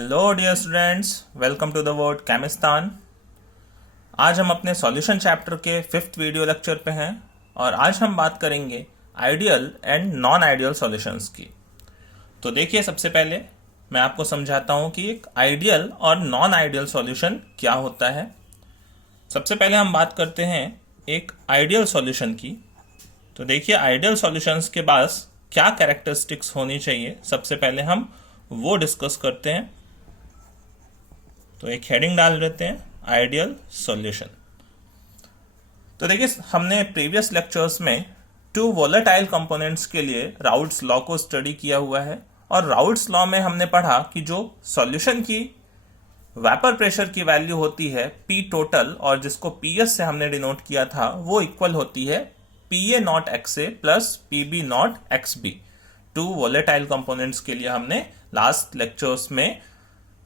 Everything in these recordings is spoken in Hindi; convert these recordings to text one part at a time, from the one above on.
Hello dear students, welcome to the world Chemistan. आज हम अपने सॉल्यूशन चैप्टर के 5th वीडियो लेक्चर पे हैं और आज हम बात करेंगे ideal and non ideal solutions की। तो देखिए, सबसे पहले मैं आपको समझाता हूं कि एक आइडियल और नॉन आइडियल सॉल्यूशन क्या होता है। सबसे पहले हम बात करते हैं एक आइडियल सॉल्यूशन की। तो देखिए, आइडियल सॉल्यूशंस के पास क्या कैरेक्टरिस्टिक्स होनी चाहिए, सबसे पहले हम वो डिस्कस करते हैं। तो एक हेडिंग डाल देते हैं, आइडियल सॉल्यूशन। तो देखिए, हमने प्रीवियस लेक्चर्स में टू वोलेटाइल कंपोनेंट्स के लिए राउल्ट्स लॉ को स्टडी किया हुआ है और राउल्ट्स लॉ में हमने पढ़ा कि जो सॉल्यूशन की वेपर प्रेशर की वैल्यू होती है पी टोटल, और जिसको पीएस से हमने डिनोट किया था, वो इक्वल होती है P A not x A plus P B not x B. Two volatile components के लिए हमने लास्ट लेक्चर्स में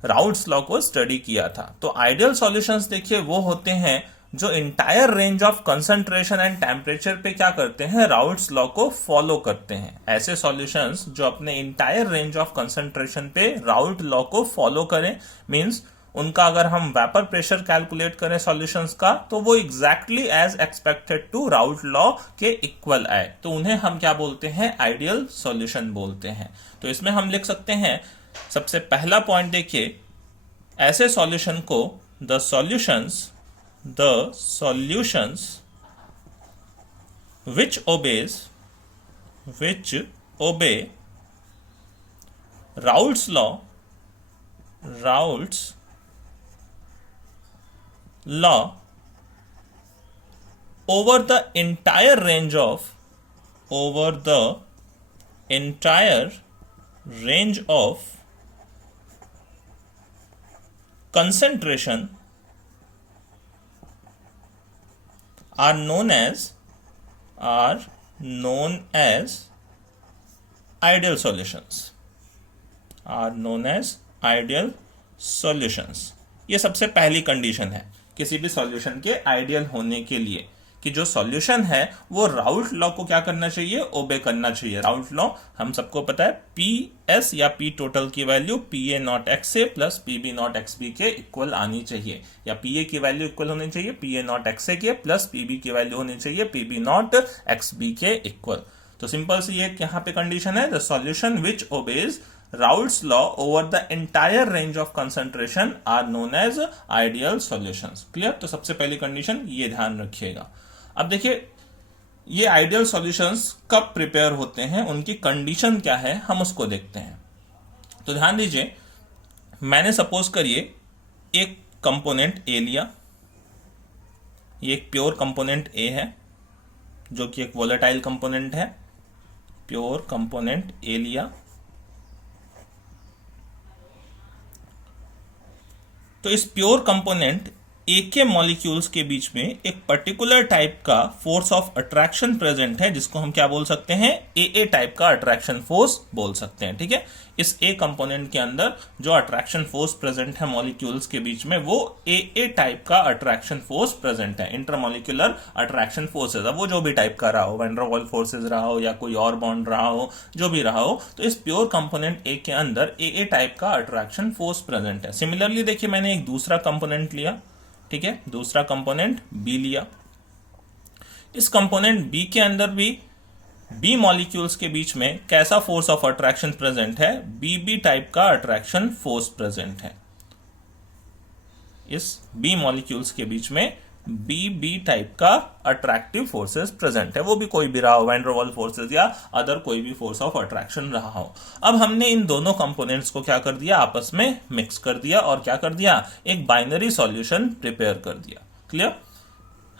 राउल्ट्स लॉ को स्टडी किया था। तो आइडियल सॉल्यूशंस देखिए वो होते हैं जो entire range of concentration and temperature पे क्या करते हैं, राउल्ट्स लॉ को फॉलो करते हैं। ऐसे सॉल्यूशंस जो अपने इंटायर रेंज ऑफ कंसंट्रेशन पे राउल्ट लॉ को फॉलो करें, मींस उनका अगर हम वेपर प्रेशर कैलकुलेट करें सॉल्यूशंस का, तो वो exactly as expected to Raoult law के इक्वल आए, तो उन्हें हम क्या बोलते हैं, आइडियल सॉल्यूशन बोलते हैं। तो इसमें हम लिख सकते हैं, सबसे पहला पॉइंट देखिए, ऐसे सॉल्यूशन को the solutions which obey Raoult's law over the entire range of concentration are known as ideal solutions। ये सबसे पहली कंडीशन है किसी भी सॉल्यूशन के आइडियल होने के लिए, कि जो सॉल्यूशन है वो राउल्ट लॉ को क्या करना चाहिए, ओबे करना चाहिए। राउल्ट लॉ हम सबको पता है, पी एस या पी टोटल की value P A not x A plus P B not x B के इक्वल आनी चाहिए, या पी ए की वैल्यू इक्वल होनी चाहिए P A not x A के प्लस पी बी की वैल्यू होनी चाहिए P B not x B के इक्वल। तो सिंपल सी ये यहाँ पे कंडीशन है, the solution which obeys Raoult's law over the entire range of concentration are known as ideal solutions। Clear? तो सबसे पहली कंडीशन ये ध्यान रखिएगा। अब देखिए, ये आइडियल सॉल्यूशंस कब प्रिपेयर होते हैं, उनकी कंडीशन क्या है, हम उसको देखते हैं। तो ध्यान दीजिए, मैंने सपोज करिए एक कंपोनेंट ए लिया, ये एक प्योर कंपोनेंट ए है जो कि एक वोलेटाइल कंपोनेंट है। प्योर कंपोनेंट ए लिया, तो इस प्योर कंपोनेंट ए के मॉलिक्यूल्स के बीच में एक पर्टिकुलर टाइप का फोर्स ऑफ अट्रैक्शन प्रेजेंट है, जिसको हम क्या बोल सकते हैं, ए टाइप का अट्रैक्शन फोर्स बोल सकते हैं। ठीक है, इस ए कंपोनेंट के अंदर जो अट्रैक्शन फोर्स प्रेजेंट है मॉलिक्यूल्स के बीच में, वो ए टाइप का अट्रैक्शन फोर्स प्रेजेंट है, इंटरमॉलिक्यूलर अट्रैक्शन फोर्सेज। अब वो जो भी टाइप का रहा हो, वैन डर वाल्स फोर्सेज रहा हो या कोई और बॉन्ड रहा हो, जो भी रहा हो, तो इस प्योर कंपोनेंट ए के अंदर ए टाइप का अट्रैक्शन फोर्स प्रेजेंट है। सिमिलरली देखिए, मैंने एक दूसरा कंपोनेंट लिया, ठीक है, दूसरा कंपोनेंट बी लिया। इस कंपोनेंट बी के अंदर भी बी मॉलिक्यूल्स के बीच में कैसा फोर्स ऑफ अट्रैक्शन प्रेजेंट है, बी टाइप का अट्रैक्शन फोर्स प्रेजेंट है। इस बी मॉलिक्यूल्स के बीच में बी टाइप का अट्रैक्टिव फोर्सेस प्रेजेंट है, वो भी कोई भी रहा हो, वैन डर वाल्स फोर्सेस या अदर कोई भी फोर्स ऑफ अट्रैक्शन रहा हो। अब हमने इन दोनों कंपोनेंट्स को क्या कर दिया, आपस में मिक्स कर दिया और क्या कर दिया, एक बाइनरी सॉल्यूशन प्रिपेयर कर दिया। क्लियर?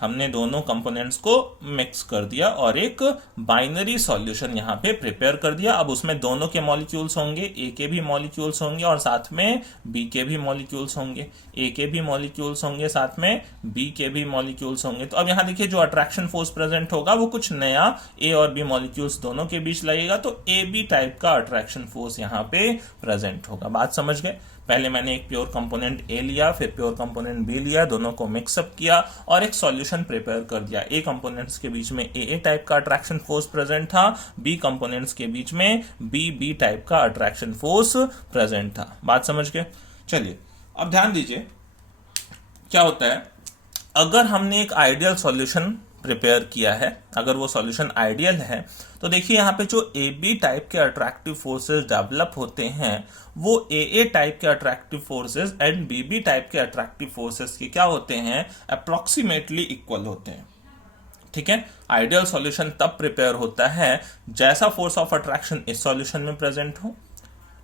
हमने दोनों कंपोनेंट्स को मिक्स कर दिया और एक बाइनरी सॉल्यूशन यहां पे प्रिपेयर कर दिया। अब उसमें दोनों के मॉलिक्यूल्स होंगे, ए के भी मॉलिक्यूल्स होंगे और साथ में बी के भी मॉलिक्यूल्स होंगे, ए के भी मॉलिक्यूल्स होंगे, साथ में बी के भी मॉलिक्यूल्स होंगे। तो अब यहां देखिए, जो अट्रैक्शन फोर्स प्रेजेंट होगा वो कुछ नया ए और बी मॉलिक्यूल्स दोनों के बीच लगेगा, तो ए बी टाइप का अट्रैक्शन फोर्स यहां पे प्रेजेंट होगा। बात समझ गए? पहले मैंने एक प्योर कंपोनेंट ए लिया, फिर प्योर कंपोनेंट बी लिया, दोनों को मिक्सअप किया और एक सॉल्यूशन प्रिपेयर कर दिया। ए कंपोनेंट्स के बीच में ए टाइप का अट्रैक्शन फोर्स प्रेजेंट था, बी कंपोनेंट्स के बीच में बी टाइप का अट्रैक्शन फोर्स प्रेजेंट था। बात समझ गए? चलिए अब ध्यान दीजिए क्या होता है अगर हमने एक आइडियल सॉल्यूशन प्रिपेयर किया है, अगर वो सॉल्यूशन आइडियल है, तो देखिए यहाँ पे जो ए बी टाइप के अट्रैक्टिव फोर्सेस डेवलप होते हैं वो ए टाइप के attractive forces and B type के अट्रैक्टिव फोर्सेस के क्या होते हैं, अप्रोक्सीमेटली इक्वल होते हैं। ठीक है, आइडियल सॉल्यूशन तब प्रिपेयर होता है जैसा फोर्स ऑफ अट्रैक्शन इस सॉल्यूशन में प्रेजेंट हो।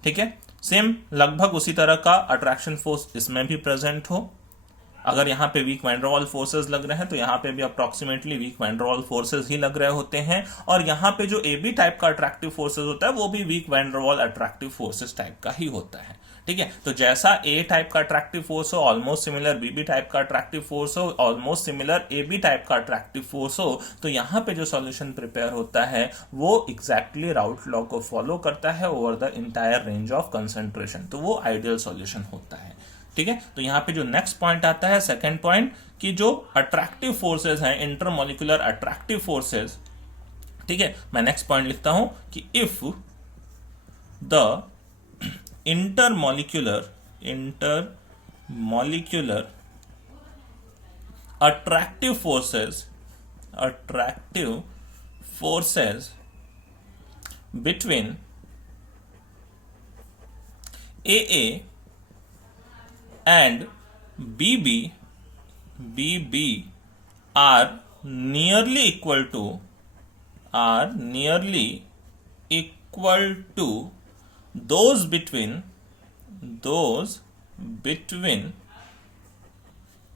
ठीक है, सेम लगभग उसी तरह का अट्रैक्शन फोर्स इसमें भी प्रेजेंट हो। अगर यहाँ पे वीक वैन डर वाल फोर्सेस लग रहे हैं तो यहाँ पे भी अप्रोक्सीमेटली वीक वैन डर वाल फोर्सेस ही लग रहे होते हैं, और यहाँ पे जो ए बी टाइप का अट्रैक्टिव फोर्सेस होता है वो भी वीक वैन डर वाल अट्रैक्टिव फोर्सेस टाइप का ही होता है। ठीक है, तो जैसा ए टाइप का अट्रैक्टिव फोर्स हो ऑलमोस्ट सिमिलर बी टाइप का अट्रैक्टिव फोर्स हो almost similar A B type का अट्रैक्टिव फोर्स हो, तो यहाँ पे जो सॉल्यूशन प्रिपेयर होता है वो एग्जैक्टली राउट लॉ को फॉलो करता है over the entire range of concentration, तो वो आइडियल सॉल्यूशन होता है। ठीक है, तो यहां पे जो नेक्स्ट पॉइंट आता है, सेकंड पॉइंट, कि जो अट्रैक्टिव फोर्सेस हैं, इंटरमॉलिक्यूलर अट्रैक्टिव फोर्सेस, ठीक है, मैं नेक्स्ट पॉइंट लिखता हूं कि if the intermolecular attractive forces between AA and BB are nearly equal to those between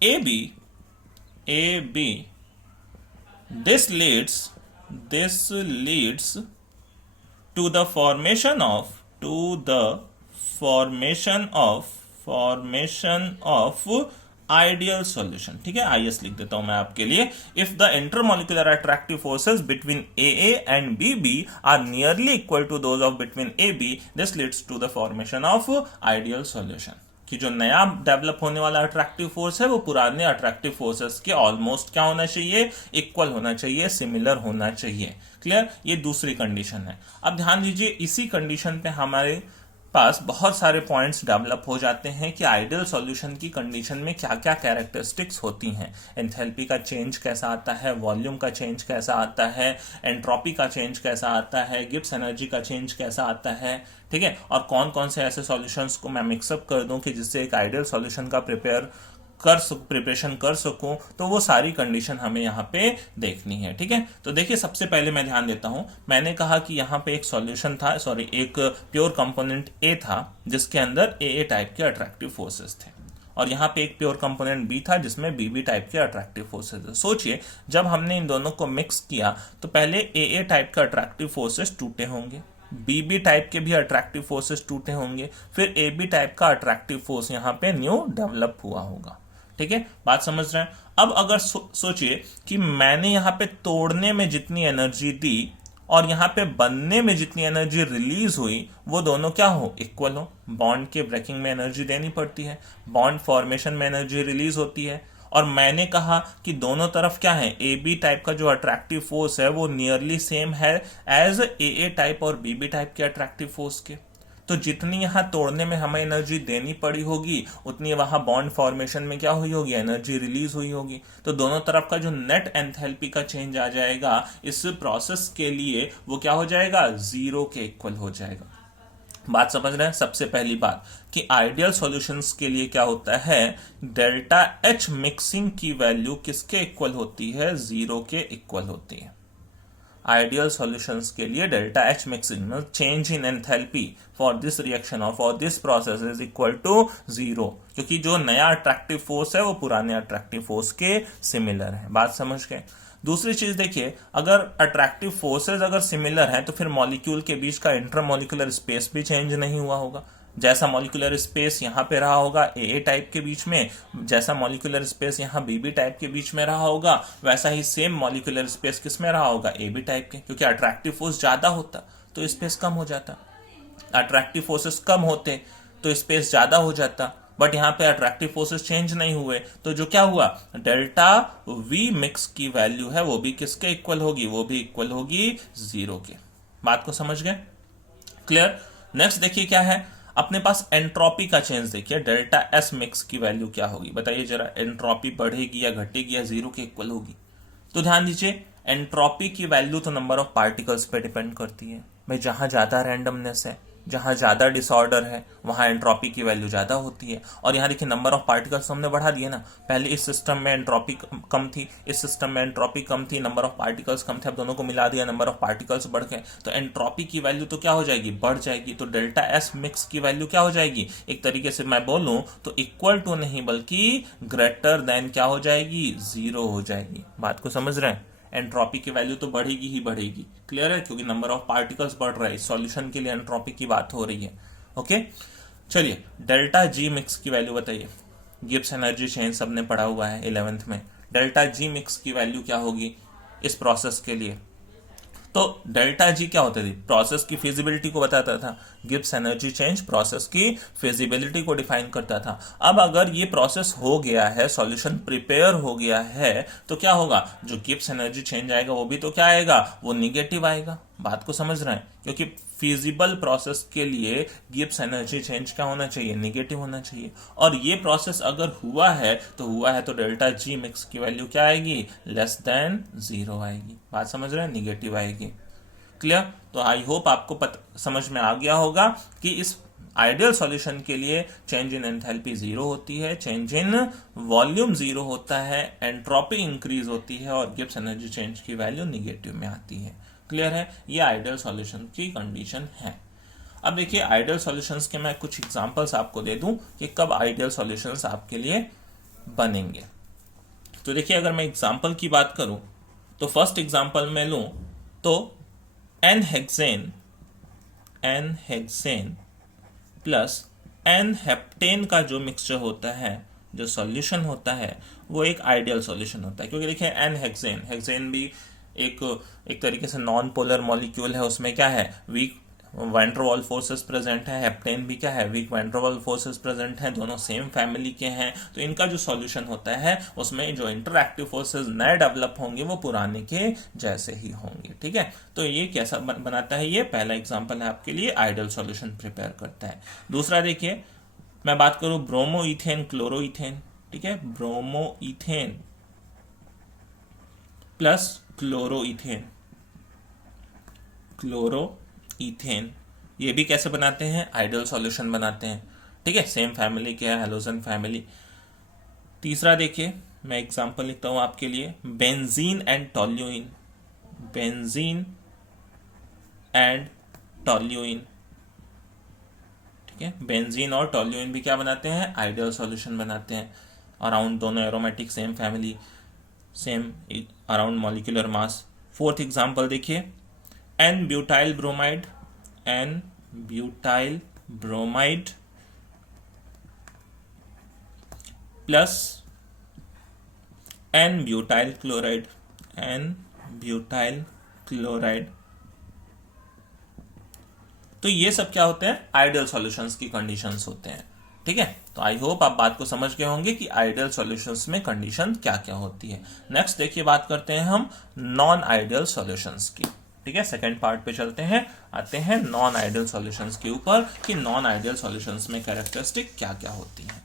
AB. This leads to the formation of ideal solution. ठीक है, आईएस लिख देता हूं मैं आपके लिए। If the intermolecular attractive forces between AA and BB are nearly equal to those of between AB, this leads to the formation of ideal solution. कि जो नया डेवलप होने वाला अट्रैक्टिव फोर्स है वो पुराने अट्रैक्टिव फोर्सेस के ऑलमोस्ट क्या होना चाहिए, इक्वल होना चाहिए, सिमिलर होना चाहिए। क्लियर, ये दूसरी कंडीशन है। अब ध्यान दीजिए, इसी कंडीशन पे हमारे पास बहुत सारे पॉइंट्स डेवलप हो जाते हैं कि आइडियल सॉल्यूशन की कंडीशन में क्या क्या कैरेक्टरिस्टिक्स होती हैं। एंथैल्पी का चेंज कैसा आता है, वॉल्यूम का चेंज कैसा आता है, एंट्रोपी का चेंज कैसा आता है, गिब्स एनर्जी का चेंज कैसा आता है। ठीक है, और कौन कौन से ऐसे सॉल्यूशंस को मैं मिक्सअप कर दूं कि जिससे एक आइडियल सॉल्यूशन का प्रिपरेशन कर सकूं, तो वो सारी कंडीशन हमें यहाँ पे देखनी है। ठीक है, तो देखिए सबसे पहले मैं ध्यान देता हूं, मैंने कहा कि यहाँ पे एक सॉल्यूशन था, एक प्योर कंपोनेंट ए था जिसके अंदर ए टाइप के अट्रैक्टिव फोर्सेस थे, और यहाँ पे एक प्योर कंपोनेंट बी था जिसमें बी टाइप के अट्रैक्टिव फोर्सेस थे। सोचिए, जब हमने इन दोनों को मिक्स किया तो पहले ए टाइप का अट्रैक्टिव फोर्सेस टूटे होंगे, बी टाइप के भी अट्रैक्टिव फोर्सेस टूटे होंगे, फिर ए बी टाइप का अट्रैक्टिव फोर्स यहाँ पे न्यू डेवलप हुआ होगा। ठीक है, बात समझ रहे हैं? अब अगर सोचिए कि मैंने यहाँ पे तोड़ने में जितनी एनर्जी दी और यहाँ पे बनने में जितनी एनर्जी रिलीज हुई वो दोनों क्या हो, इक्वल हो। बॉन्ड के ब्रेकिंग में एनर्जी देनी पड़ती है, बॉन्ड फॉर्मेशन में एनर्जी रिलीज होती है, और मैंने कहा कि दोनों तरफ क्या है, ए बी टाइप का जो अट्रैक्टिव फोर्स है वो नियरली सेम है एज ए टाइप और बी टाइप के अट्रैक्टिव फोर्स के। तो जितनी यहां तोड़ने में हमें एनर्जी देनी पड़ी होगी उतनी वहां बॉन्ड फॉर्मेशन में क्या हुई होगी, एनर्जी रिलीज हुई होगी। तो दोनों तरफ का जो नेट एंथैल्पी का चेंज आ जाएगा इस प्रोसेस के लिए वो क्या हो जाएगा, जीरो के इक्वल हो जाएगा। बात समझ रहे हैं? सबसे पहली बात कि आइडियल सॉल्यूशंस के लिए क्या होता है, डेल्टा एच मिक्सिंग की वैल्यू किसके इक्वल होती है, जीरो के इक्वल होती है। आइडियल सॉल्यूशंस के लिए delta H mixing change in enthalpy for this reaction और for this process is equal to zero, क्योंकि जो नया अट्रैक्टिव फोर्स है वो पुराने अट्रैक्टिव फोर्स के सिमिलर है। बात समझ गए? दूसरी चीज देखिए, अगर अट्रैक्टिव फोर्सेस अगर सिमिलर हैं तो फिर मॉलिक्यूल के बीच का इंटरमॉलिक्यूलर स्पेस भी चेंज नहीं हुआ होगा। जैसा मॉलिक्यूलर स्पेस यहाँ पे रहा होगा ए टाइप के बीच में, जैसा मॉलिक्यूलर स्पेस यहाँ बी टाइप के बीच में रहा होगा, वैसा ही सेम मॉलिक्यूलर स्पेस किस में रहा होगा, ए टाइप के। क्योंकि अट्रैक्टिव फोर्स ज्यादा होता तो स्पेस कम हो जाता, अट्रैक्टिव फोर्सेस कम होते तो स्पेस ज्यादा हो जाता, बट यहाँ पे अट्रैक्टिव फोर्सेस चेंज नहीं हुए, तो जो क्या हुआ, डेल्टा वी मिक्स की वैल्यू है वो भी किसके इक्वल होगी, वो भी इक्वल होगी 0 के। बात को समझ गए? क्लियर? नेक्स्ट देखिए क्या है, अपने पास एंट्रोपी का चेंज देखिए, डेल्टा एस मिक्स की वैल्यू क्या होगी, बताइए जरा, एंट्रोपी बढ़ेगी या घटेगी या 0 के इक्वल होगी? तो ध्यान दीजिए, एंट्रोपी की वैल्यू तो नंबर ऑफ पार्टिकल्स पे डिपेंड करती है भाई। जहां ज्यादा रैंडमनेस है, जहां ज्यादा डिसऑर्डर है, वहां एंट्रोपी की वैल्यू ज्यादा होती है। और यहां देखिए नंबर ऑफ पार्टिकल्स हमने बढ़ा दिए ना, पहले इस सिस्टम में एंट्रोपी कम थी, इस सिस्टम में एंट्रोपी कम थी, नंबर ऑफ पार्टिकल्स कम थे, अब दोनों को मिला दिया, नंबर ऑफ पार्टिकल्स बढ़ गए, तो एंट्रोपी की वैल्यू तो क्या हो जाएगी, बढ़ जाएगी। तो डेल्टा एस मिक्स की वैल्यू क्या हो जाएगी, एक तरीके से मैं बोलूं तो इक्वल टू नहीं बल्कि ग्रेटर देन क्या हो जाएगी, 0 हो जाएगी। बात को समझ रहे हैं? एंट्रोपी की वैल्यू तो बढ़ेगी ही बढ़ेगी, क्लियर है, क्योंकि नंबर ऑफ पार्टिकल्स बढ़ रहा है, सॉल्यूशन के लिए एंट्रोपी की बात हो रही है। ओके, चलिए डेल्टा जी मिक्स की वैल्यू बताइए। गिब्स एनर्जी चेंज सबने पढ़ा हुआ है 11th में। डेल्टा जी मिक्स की वैल्यू क्या होगी इस प्रोसेस के लिए? तो डेल्टा जी क्या होता थी, प्रोसेस की फिजिबिलिटी को बताता था। गिब्स एनर्जी चेंज प्रोसेस की फिजिबिलिटी को डिफाइन करता था। अब अगर ये प्रोसेस हो गया है, सॉल्यूशन प्रिपेयर हो गया है, तो क्या होगा, जो गिब्स एनर्जी चेंज आएगा वो भी तो क्या आएगा, वो निगेटिव आएगा। बात को समझ रहे हैं? क्योंकि फिजिबल प्रोसेस के लिए गिब्स एनर्जी चेंज क्या होना चाहिए, निगेटिव होना चाहिए। और ये प्रोसेस अगर हुआ है तो डेल्टा जी मिक्स की वैल्यू क्या आएगी, लेस देन 0 आएगी। बात समझ रहे हैं? निगेटिव आएगी। क्लियर? तो आई होप आपको समझ में आ गया होगा कि इस आइडियल सॉल्यूशन के लिए चेंज इन एंथैल्पी 0 होती है, चेंज इन वॉल्यूम 0 होता है, एंट्रोपी इंक्रीज होती है और गिब्स एनर्जी चेंज की वैल्यू निगेटिव में आती है। क्लियर है? ये आइडियल सॉल्यूशन की कंडीशन है। अब देखिए आइडियल सॉल्यूशंस के मैं कुछ एग्जांपल्स आपको दे दूं कि कब आइडियल सॉल्यूशंस आपके लिए बनेंगे। तो देखिए अगर मैं एग्जांपल की बात करूं तो फर्स्ट एग्जांपल में लूं तो N hexane plus N heptane का जो मिक्सचर होता है, जो सॉल्यूशन होता है, वो एक आइडियल सॉल्यूशन होता है। क्योंकि देखिए एन हेक्सेन भी एक तरीके से नॉन पोलर मॉलिक्यूल है, उसमें क्या है, weak van der Waals forces present है। हेप्टेन भी क्या है, weak van der Waals forces present हैं, दोनों सेम फैमिली के हैं। तो इनका जो सॉल्यूशन होता है उसमें जो इंटरएक्टिव फोर्सेस नए डेवलप होंगे वो पुराने के जैसे ही होंगे। ठीक है, तो ये कैसा बनाता है, ये पहला एग्जांपल है आपके लिए, आइडियल सॉल्यूशन प्रिपेयर करता है। दूसरा देखिए, मैं बात करूं ब्रोमो इथेन क्लोरोइथेन। ठीक है, ब्रोमो इथेन प्लस क्लोरोइथेन, ये भी कैसे बनाते हैं, आइडियल सॉल्यूशन बनाते हैं। ठीक है, सेम फैमिली के है, हेलोजन फैमिली। तीसरा देखिए, मैं एग्जांपल लिखता हूं आपके लिए, बेंजीन एंड टॉल्यूइन। ठीक है, बेंजीन और टॉल्यूइन भी क्या बनाते हैं, आइडियल सॉल्यूशन बनाते हैं। अराउंड दोनों aromatic, same family, same around molecular mass. Fourth example देखिए, N butyl bromide plus N butyl chloride. तो ये सब क्या होते हैं, आइडियल सॉल्यूशंस की कंडीशंस होते हैं। ठीक है, तो आई होप आप बात को समझ गए होंगे कि आइडियल सॉल्यूशंस में कंडीशन क्या क्या होती है। नेक्स्ट देखिए, बात करते हैं हम नॉन आइडियल सॉल्यूशंस की। ठीक है, सेकंड पार्ट पे चलते हैं, आते हैं नॉन आइडियल सॉल्यूशंस के ऊपर कि नॉन आइडियल सॉल्यूशंस में कैरेक्टरिस्टिक क्या क्या होती हैं।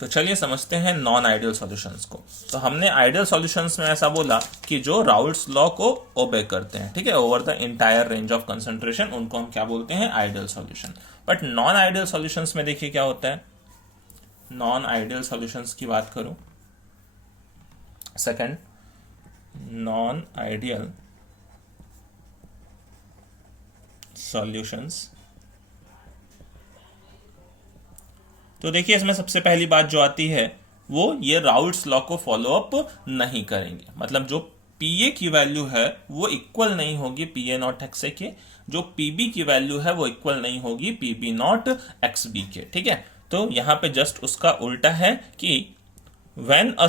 तो चलिए समझते हैं नॉन आइडियल सॉल्यूशंस को। तो हमने आइडियल सॉल्यूशंस में ऐसा बोला कि जो राउल्ट्स लॉ को ओबे करते हैं, ठीक है, over the entire range of concentration, उनको हम क्या बोलते हैं, ideal solution. But non ideal solutions में देखिए क्या होता है, नॉन आइडियल सॉल्यूशंस की बात करूं, सेकंड, नॉन आइडियल सॉल्यूशंस। तो देखिए इसमें सबसे पहली बात जो आती है वो ये राउल्ट्स लॉ को फॉलो अप नहीं करेंगे। मतलब जो पीए की वैल्यू है वो इक्वल नहीं होगी पीए नॉट एक्स ए के, जो पीबी की वैल्यू है वो इक्वल नहीं होगी पीबी नॉट एक्स बी के। ठीक है, तो यहां पे जस्ट उसका उल्टा है कि when a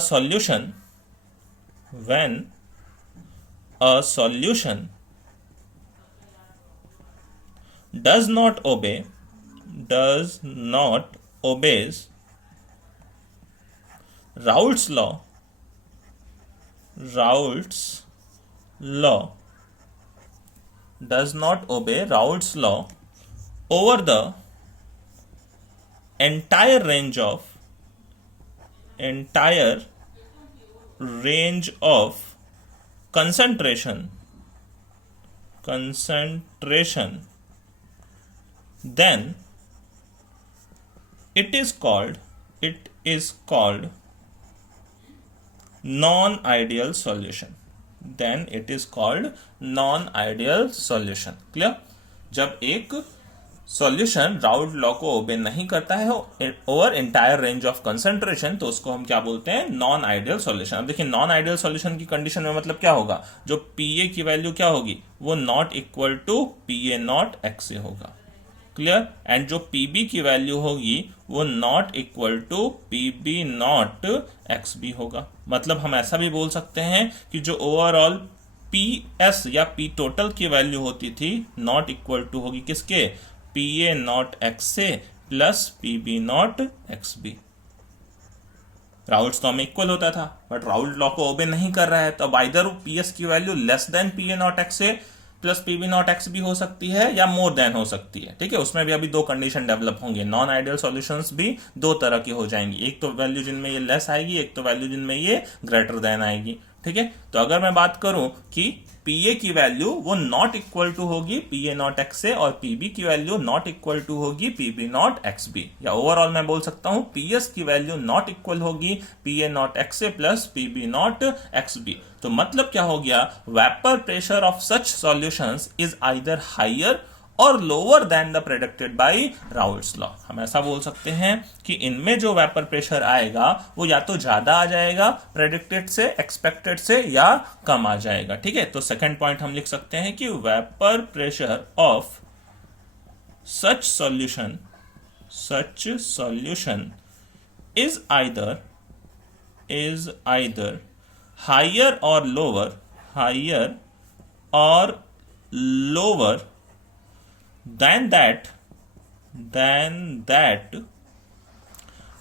solution does not obeys Raoult's law does not obey Raoult's law over the entire range of concentration, then it is called non-ideal solution. Then it is called non-ideal solution. Clear? जब एक सॉल्यूशन राउल्ट लॉ को ओबे नहीं करता है over entire range of concentration, तो उसको हम क्या बोलते हैं? Non ideal solution. अब देखिए, नॉन आइडियल सॉल्यूशन की कंडीशन में मतलब क्या होगा? जो पीए की वैल्यू क्या होगी? वो not equal to PA not X से होगा. क्लियर? एंड जो पीबी की वैल्यू होगी वो not equal to PB not x B होगा. मतलब हम ऐसा भी बोल सकते हैं कि जो ओवरऑल पी एस या पी टोटल की वैल्यू होती थी नॉट इक्वल टू होगी किसके? पी ए नॉट एक्स से plus P B not x B. Raoult's law में इक्वल होता था, बट राउल्ट लॉ को ओबे नहीं कर रहा है, तो अब आइदर पी एस की value less than P A not X से plus P B not X भी हो सकती है या मोर देन हो सकती है. ठीक है, उसमें भी अभी दो कंडीशन डेवलप होंगे. नॉन आइडियल सॉल्यूशंस भी दो तरह की हो जाएंगी. एक तो वैल्यू जिनमें ये लेस आएगी, एक तो वैल्यू जिनमें ये ग्रेटर देन आएगी. ठीक है, तो अगर मैं बात करूं कि पीए की वैल्यू वो नॉट इक्वल टू होगी पीए नॉट एक्स से और पीबी की वैल्यू नॉट इक्वल टू होगी पीबी नॉट एक्स बी, या ओवरऑल मैं बोल सकता हूं पीएस की वैल्यू नॉट इक्वल होगी पीए नॉट एक्स से plus PB not x B. तो मतलब क्या हो गया? Vapour pressure of such solutions is either higher और lower than the predicted by Raoult's law. हम ऐसा बोल सकते हैं कि इनमें जो वेपर प्रेशर आएगा वो या तो ज्यादा आ जाएगा प्रेडिक्टेड से, एक्सपेक्टेड से, या कम आ जाएगा. ठीक है, तो सेकंड पॉइंट हम लिख सकते हैं कि vapour pressure of such solution is either higher और lower than that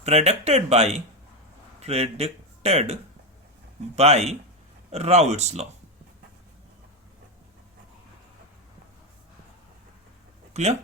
predicted by Raoult's law. Clear?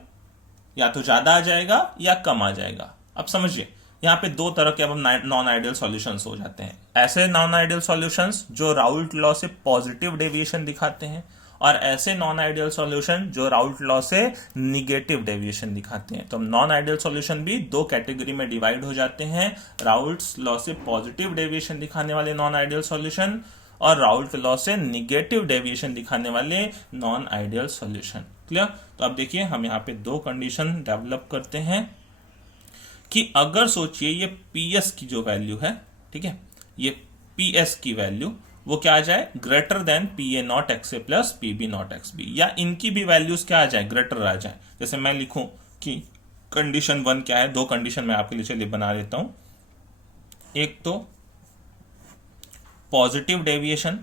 या तो ज्यादा आ जाएगा या कम आ जाएगा. अब समझिए, यहां पे दो तरह के अब नॉन आइडियल सॉल्यूशंस हो जाते हैं. ऐसे नॉन आइडियल सॉल्यूशंस जो राउल्ट लॉ से पॉजिटिव डेविएशन दिखाते हैं, और ऐसे नॉन आइडियल सॉल्यूशन जो राउल्ट लॉ से निगेटिव डेविएशन दिखाते हैं. तो नॉन आइडियल सॉल्यूशन भी दो कैटेगरी में डिवाइड हो जाते हैं. राउल्ट लॉ से पॉजिटिव डेविएशन दिखाने वाले नॉन आइडियल सॉल्यूशन और राउल्ट लॉ से निगेटिव डेविएशन दिखाने वाले नॉन आइडियल सॉल्यूशन. क्लियर? तो अब देखिए, हम यहाँ पे दो कंडीशन डेवलप करते हैं कि अगर सोचिए ये पीएस की जो वैल्यू है, ठीक है, ये पीएस की वैल्यू वो क्या आ जाए? Greater than P A not x A plus P B not x B, या इनकी भी वैल्यूज क्या आ जाए? ग्रेटर आ जाए. जैसे मैं लिखूं कि कंडीशन 1 क्या है, दो कंडीशन मैं आपके लिए चलिए बना देता हूं. एक तो positive deviation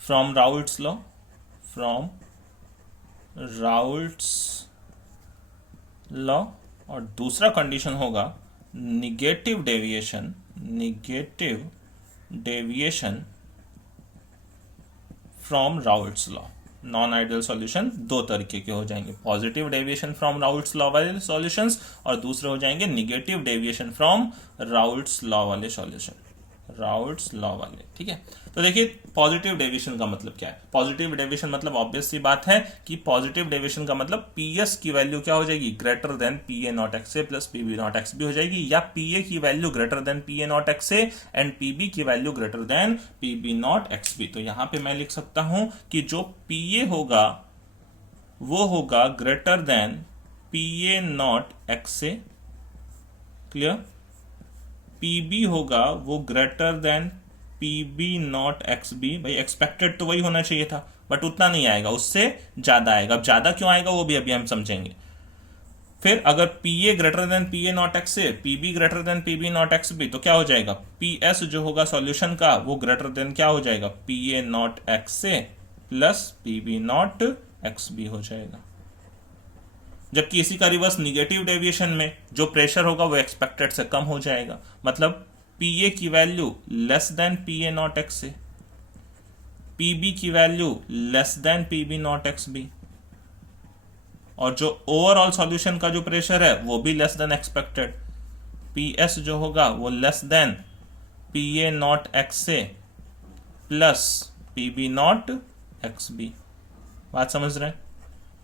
from Raoult's law, और दूसरा कंडीशन होगा negative deviation from Raoult's law. Non ideal solution दो तरीके के हो जाएंगे. Positive deviation from Raoult's law वाले सॉल्यूशंस और दूसरे हो जाएंगे negative deviation from Raoult's law वाले सॉल्यूशन. ठीक है, तो देखिए पॉजिटिव डेविएशन का मतलब क्या है? पॉजिटिव डेविएशन मतलब ऑब्वियस सी बात है कि पॉजिटिव डेविएशन का मतलब पीएस की वैल्यू क्या हो जाएगी? Greater than P A not x A plus PB not x B हो जाएगी, या पीए की value greater than P A not x A and P B की value greater than PB not x B. तो यहां पे मैं लिख सकता हूं कि जो पीए होगा वो होगा greater than P A not x A. Clear? PB होगा वो greater than PB not x B. भाई एक्सपेक्टेड तो वही होना चाहिए था, बट उतना नहीं आएगा, उससे ज्यादा आएगा. अब ज्यादा क्यों आएगा वो भी अभी हम समझेंगे. फिर अगर P A greater than P A not x A, P B greater than P B not x B, तो क्या हो जाएगा, पी एस जो होगा सॉल्यूशन का वो ग्रेटर देन क्या हो जाएगा, P A not x A plus P B not x B हो जाएगा। जबकि इसी का रिवर्स निगेटिव डेविएशन में जो प्रेशर होगा वो एक्सपेक्टेड से कम हो जाएगा, मतलब पी ए की value less than P A not x A, P B की value less than P B not x B, और जो ओवरऑल सॉल्यूशन का जो प्रेशर है वो भी less than expected, P S जो होगा वो less than P A not x A plus P B not x B. बात समझ रहे हैं?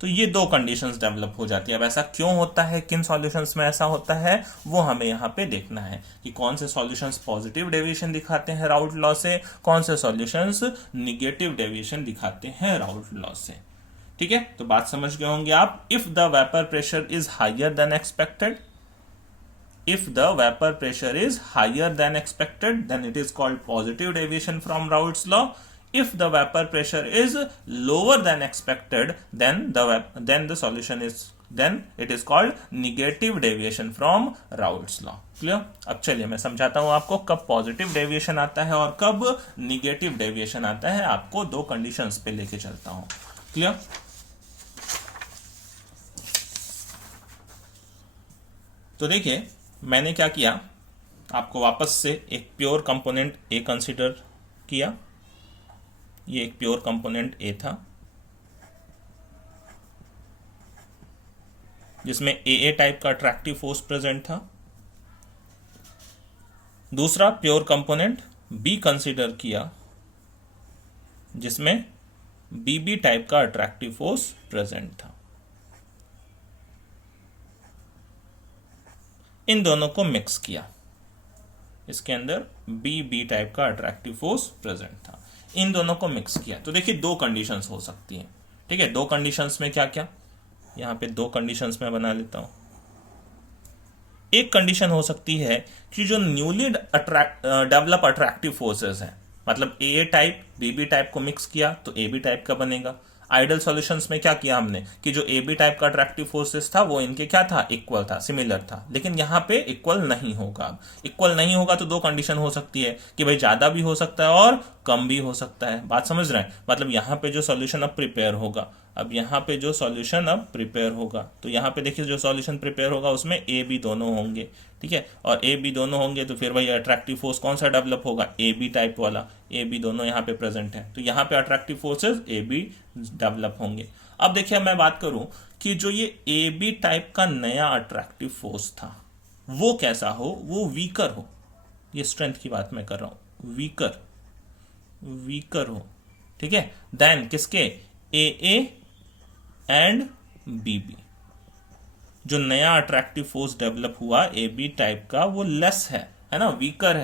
तो ये दो कंडीशंस डेवलप हो जाती है। अब ऐसा क्यों होता है, किन सॉल्यूशंस में ऐसा होता है, वो हमें यहाँ पे देखना है कि कौन से सॉल्यूशंस पॉजिटिव डेविएशन दिखाते हैं राउल्ट लॉ से, कौन से सॉल्यूशंस निगेटिव डेविएशन दिखाते हैं राउल्ट लॉ से। ठीक है, तो बात समझ गए होंगे आप। If the vapour pressure is higher than expected, if the vapor pressure is higher than expected, then it is called positive deviation from Raoult's law. If the vapor pressure is lower than expected, then the solution is, then it is called negative deviation from Raoult's law. Clear? अब चलिए मैं समझाता हूं आपको कब पॉजिटिव डेविएशन आता है और कब निगेटिव डेविएशन आता है। आपको दो कंडीशंस पे लेके चलता हूं। क्लियर? तो देखिए मैंने क्या किया, आपको वापस से एक प्योर कंपोनेंट ए कंसीडर किया। ये एक प्योर कंपोनेंट ए था जिसमें ए टाइप का अट्रैक्टिव फोर्स प्रेजेंट था। दूसरा प्योर कंपोनेंट बी कंसीडर किया जिसमें बी टाइप का अट्रैक्टिव फोर्स प्रेजेंट था। इन दोनों को मिक्स किया, इसके अंदर बी टाइप का अट्रैक्टिव फोर्स प्रेजेंट था। इन दोनों को मिक्स किया तो देखिए दो कंडीशंस हो सकती हैं। ठीक है, दो कंडीशंस में क्या क्या, यहां पे दो कंडीशंस में बना लेता हूं। एक कंडीशन हो सकती है कि जो न्यूली डेवलप अट्रैक्टिव फोर्सेस हैं, मतलब ए टाइप बी टाइप को मिक्स किया तो ए बी टाइप का बनेगा। आइडल सॉल्यूशंस में क्या किया हमने कि जो ए बी टाइप का अट्रैक्टिव फोर्सेस था वो इनके क्या था, इक्वल था, सिमिलर था। लेकिन यहां पे इक्वल नहीं होगा। इक्वल नहीं होगा तो दो कंडीशन हो सकती है कि भाई ज्यादा भी हो सकता है और कम भी हो सकता है। बात समझ रहे हैं? मतलब यहां पे जो सॉल्यूशन अब प्रिपेयर होगा, अब यहाँ पे जो सॉल्यूशन अब प्रिपेयर होगा तो यहाँ पे देखिए जो सॉल्यूशन प्रिपेयर होगा उसमें ए बी दोनों होंगे। ठीक है, और ए बी दोनों होंगे तो फिर भाई अट्रैक्टिव फोर्स कौन सा डेवलप होगा, ए बी टाइप वाला। ए बी दोनों यहाँ पे प्रेजेंट है तो यहाँ पे attractive forces A be develop होंगे। अब देखिए मैं बात करूं कि जो ये ए बी टाइप का नया अट्रैक्टिव फोर्स था वो कैसा हो, वो वीकर हो। ये स्ट्रेंथ की बात मैं कर रहा हूं, वीकर हो। ठीक है, देन किसके, ए एंड बी। जो नया अट्रैक्टिव फोर्स डेवलप हुआ ए बी टाइप का वो लेस है ना, वीकर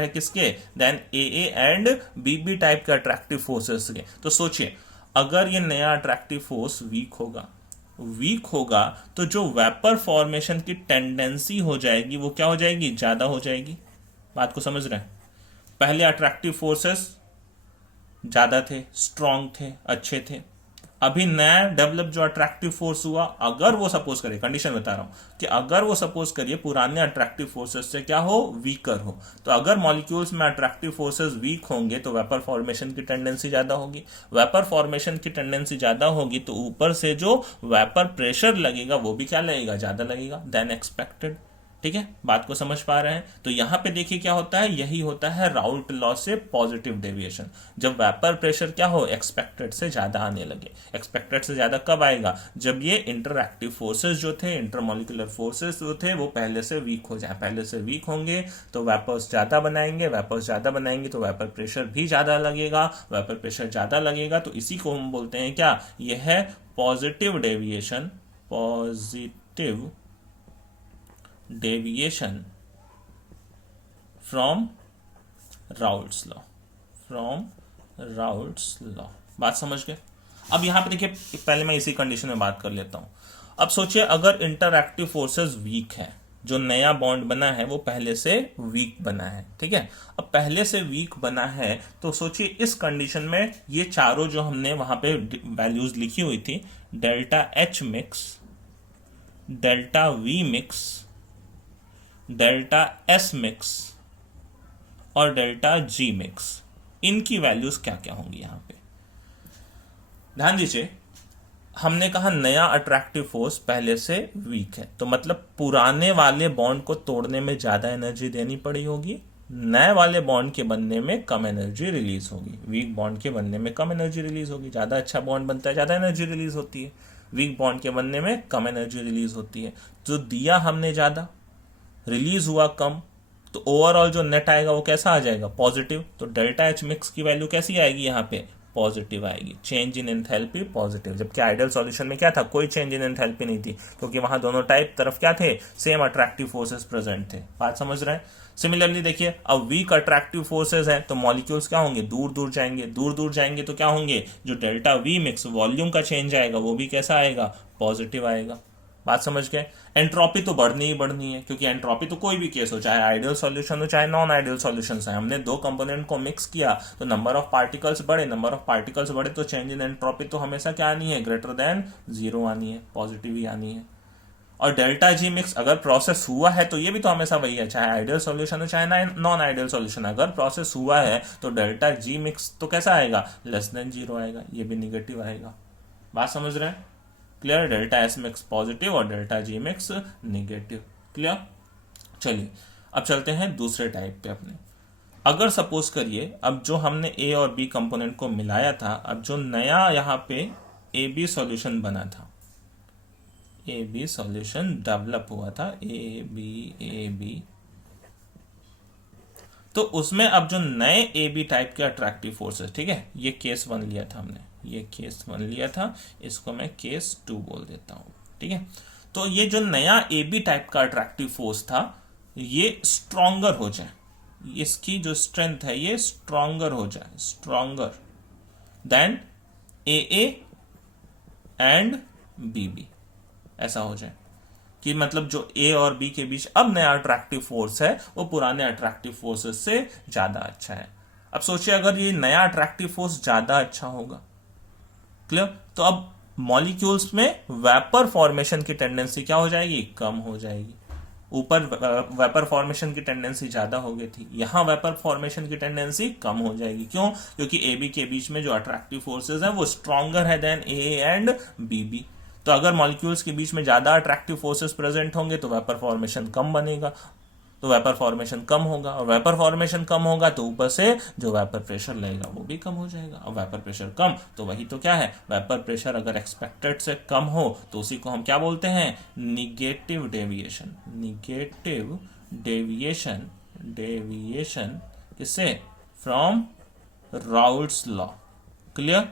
है किसके, than A and B type के अट्रैक्टिव फोर्सेस के। तो सोचिए अगर ये नया अट्रैक्टिव फोर्स वीक होगा तो जो वेपर फॉर्मेशन की टेंडेंसी हो जाएगी वो क्या हो जाएगी, ज्यादा हो जाएगी। बात को समझ रहे हैं? पहले अट्रैक्टिव फोर्सेस ज्यादा थे, स्ट्रांग थे, अच्छे थे। अभी नया डेवलप जो अट्रैक्टिव फोर्स हुआ, अगर वो सपोज करिए, कंडीशन बता रहा हूं कि अगर वो सपोज करिए पुराने अट्रैक्टिव फोर्सेस से क्या हो, वीकर हो, तो अगर मॉलिक्यूल्स में अट्रैक्टिव फोर्सेस वीक होंगे तो वेपर फॉर्मेशन की टेंडेंसी ज्यादा होगी। वेपर फॉर्मेशन की टेंडेंसी ज्यादा होगी तो ऊपर से जो वेपर प्रेशर लगेगा वो भी क्या लगेगा, ज्यादा लगेगा देन एक्सपेक्टेड। ठीक है, बात को समझ पा रहे हैं? तो यहां पे देखिए क्या होता है, यही होता है राउल्ट लॉ से पॉजिटिव डेविएशन। जब वेपर प्रेशर क्या हो, एक्सपेक्टेड से ज्यादा आने लगे। एक्सपेक्टेड से ज्यादा कब आएगा, जब ये इंटरएक्टिव फोर्सेस जो थे, इंटरमोलिकुलर फोर्सेस जो थे वो पहले से वीक हो जाए। पहले से वीक होंगे तो वेपर्स ज्यादा बनाएंगे, वेपर्स ज्यादा बनाएंगे तो वेपर प्रेशर भी ज्यादा लगेगा। वेपर प्रेशर ज्यादा लगेगा तो इसी को हम बोलते हैं क्या, यह है positive deviation, positive deviation from Raoult's law. बात समझ गए? अब यहां पे देखिए पहले मैं इसी कंडीशन में बात कर लेता हूं। अब सोचिए अगर इंटरएक्टिव फोर्सेस वीक है, जो नया बॉन्ड बना है वो पहले से वीक बना है। ठीक है, अब पहले से वीक बना है तो सोचिए इस कंडीशन में ये चारों जो हमने वहां पे वैल्यूज लिखी हुई थी, delta H mix delta we mix, delta S mix और डेल्टा जी मिक्स, इनकी वैल्यूज क्या क्या होंगी यहां पे। ध्यान दीजिए, हमने कहा नया अट्रैक्टिव फोर्स पहले से वीक है, तो मतलब पुराने वाले बॉन्ड को तोड़ने में ज्यादा एनर्जी देनी पड़ी होगी, नए वाले बॉन्ड के बनने में कम एनर्जी रिलीज होगी। वीक बॉन्ड के बनने में कम एनर्जी रिलीज होगी, ज्यादा अच्छा बॉन्ड बनता है ज्यादा एनर्जी रिलीज होती है, वीक बॉन्ड के बनने में कम एनर्जी रिलीज होती है। तो दिया हमने ज्यादा, रिलीज हुआ कम, तो ओवरऑल जो नेट आएगा वो कैसा आ जाएगा, पॉजिटिव। तो डेल्टा एच मिक्स की वैल्यू कैसी आएगी यहाँ पे, पॉजिटिव आएगी। चेंज इन एंथैल्पी पॉजिटिव, जबकि आइडियल सॉल्यूशन में क्या था, कोई चेंज इन एंथैल्पी नहीं थी, क्योंकि वहां दोनों टाइप तरफ क्या थे, सेम अट्रैक्टिव फोर्सेस प्रेजेंट थे। बात समझ रहे हैं। सिमिलरली देखिए, अब वीक अट्रैक्टिव फोर्सेस हैं तो मॉलिक्यूल्स क्या होंगे, दूर दूर जाएंगे, दूर दूर जाएंगे तो क्या होंगे, जो डेल्टा वी मिक्स वॉल्यूम का चेंज आएगा वो भी कैसा आएगा, पॉजिटिव आएगा। बात समझ गए। एंट्रोपी तो बढ़नी ही बढ़नी है, क्योंकि एंट्रोपी तो कोई भी केस हो, चाहे आइडियल सॉल्यूशन हो चाहे नॉन आइडियल सॉल्यूशन है, हमने दो कंपोनेंट को मिक्स किया तो नंबर ऑफ पार्टिकल्स बढ़े, नंबर ऑफ पार्टिकल्स बढ़े तो चेंज इन एंट्रोपी तो हमेशा क्या आनी है, ग्रेटर देन जीरो आनी है, पॉजिटिव ही आनी है। और डेल्टा जी मिक्स अगर प्रोसेस हुआ है तो ये भी तो हमेशा वही है, चाहे आइडियल सॉल्यूशन हो चाहे नॉन आइडियल सॉल्यूशन, अगर प्रोसेस हुआ है तो डेल्टा जी मिक्स तो कैसा आएगा, लेस देन जीरो आएगा, ये भी निगेटिव आएगा। बात समझ रहे हैं। Clear. Delta S mix positive और delta G mix negative. Clear. चलिए अब चलते हैं दूसरे टाइप पे अपने। अगर सपोज करिए अब जो हमने ए और बी कंपोनेंट को मिलाया था, अब जो नया यहाँ पे ए बी सॉल्यूशन बना था, ए बी सॉल्यूशन डेवलप हुआ था, ए बी, तो उसमें अब जो नए ए बी टाइप के अट्रैक्टिव फोर्सेस, ठीक है, ये केस वन लिया था हमने, ये केस वन लिया था, इसको मैं केस टू बोल देता हूं, ठीक है। तो ये जो नया ए बी टाइप का अट्रैक्टिव फोर्स था ये स्ट्रॉन्गर हो जाए, इसकी जो स्ट्रेंथ है ये स्ट्रॉन्गर हो जाए, stronger than A and B, ऐसा हो जाए कि मतलब जो ए और बी के बीच अब नया अट्रैक्टिव फोर्स है वो पुराने अट्रैक्टिव फोर्सेस से ज्यादा अच्छा है। अब सोचिए अगर ये नया अट्रैक्टिव फोर्स ज्यादा अच्छा होगा, क्लियर, तो अब मॉलिक्यूल्स में वेपर फॉर्मेशन की टेंडेंसी क्या हो जाएगी, कम हो जाएगी। ऊपर वेपर फॉर्मेशन की टेंडेंसी ज्यादा हो गई थी, यहां वेपर फॉर्मेशन की टेंडेंसी कम हो जाएगी। क्यों, क्योंकि ए बी के बीच में जो अट्रैक्टिव फोर्सेस हैं वो स्ट्रॉन्गर है देन ए एंड बी। तो अगर मॉलिक्यूल्स के बीच में ज्यादा अट्रैक्टिव फोर्सेस प्रेजेंट होंगे तो वेपर फॉर्मेशन कम बनेगा, तो वेपर फॉर्मेशन कम होगा, और वेपर फॉर्मेशन कम होगा तो ऊपर से जो वेपर प्रेशर लगेगा वो भी कम हो जाएगा। और वेपर प्रेशर कम तो वही तो क्या है, वेपर प्रेशर अगर एक्सपेक्टेड से कम हो तो उसी को हम क्या बोलते हैं, negative deviation. Negative deviation, deviation किससे, फ्रॉम राउल्ट्स लॉ। क्लियर।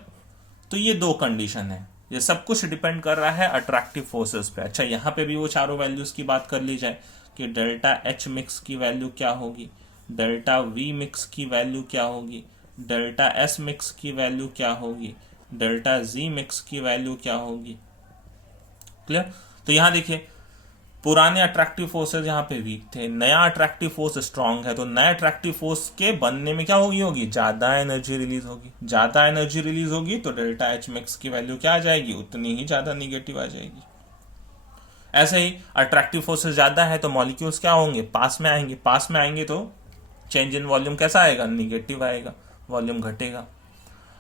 तो ये दो कंडीशन है, ये सब कुछ डिपेंड कर रहा है अट्रैक्टिव फोर्सेस पे। अच्छा यहां पे भी वो चारों वैल्यूज की बात कर ली जाए कि डेल्टा एच मिक्स की वैल्यू क्या होगी, डेल्टा वी मिक्स की वैल्यू क्या होगी, डेल्टा एस मिक्स की वैल्यू क्या होगी, डेल्टा जी मिक्स की वैल्यू क्या होगी। क्लियर। तो यहां देखिए पुराने अट्रैक्टिव फोर्सेस यहां पे वीक थे, नया अट्रैक्टिव फोर्स स्ट्रांग है, तो नए अट्रैक्टिव फोर्स के बनने में क्या होगी ज्यादा एनर्जी रिलीज होगी, ज्यादा एनर्जी रिलीज होगी तो डेल्टा एच मिक्स की वैल्यू क्या आ जाएगी, उतनी ही ज्यादा निगेटिव आ जाएगी। ऐसे ही अट्रैक्टिव फोर्सेस ज्यादा है तो मॉलिक्यूल्स क्या होंगे, पास में आएंगे, पास में आएंगे तो चेंज इन वॉल्यूम कैसा आएगा, निगेटिव आएगा, वॉल्यूम घटेगा।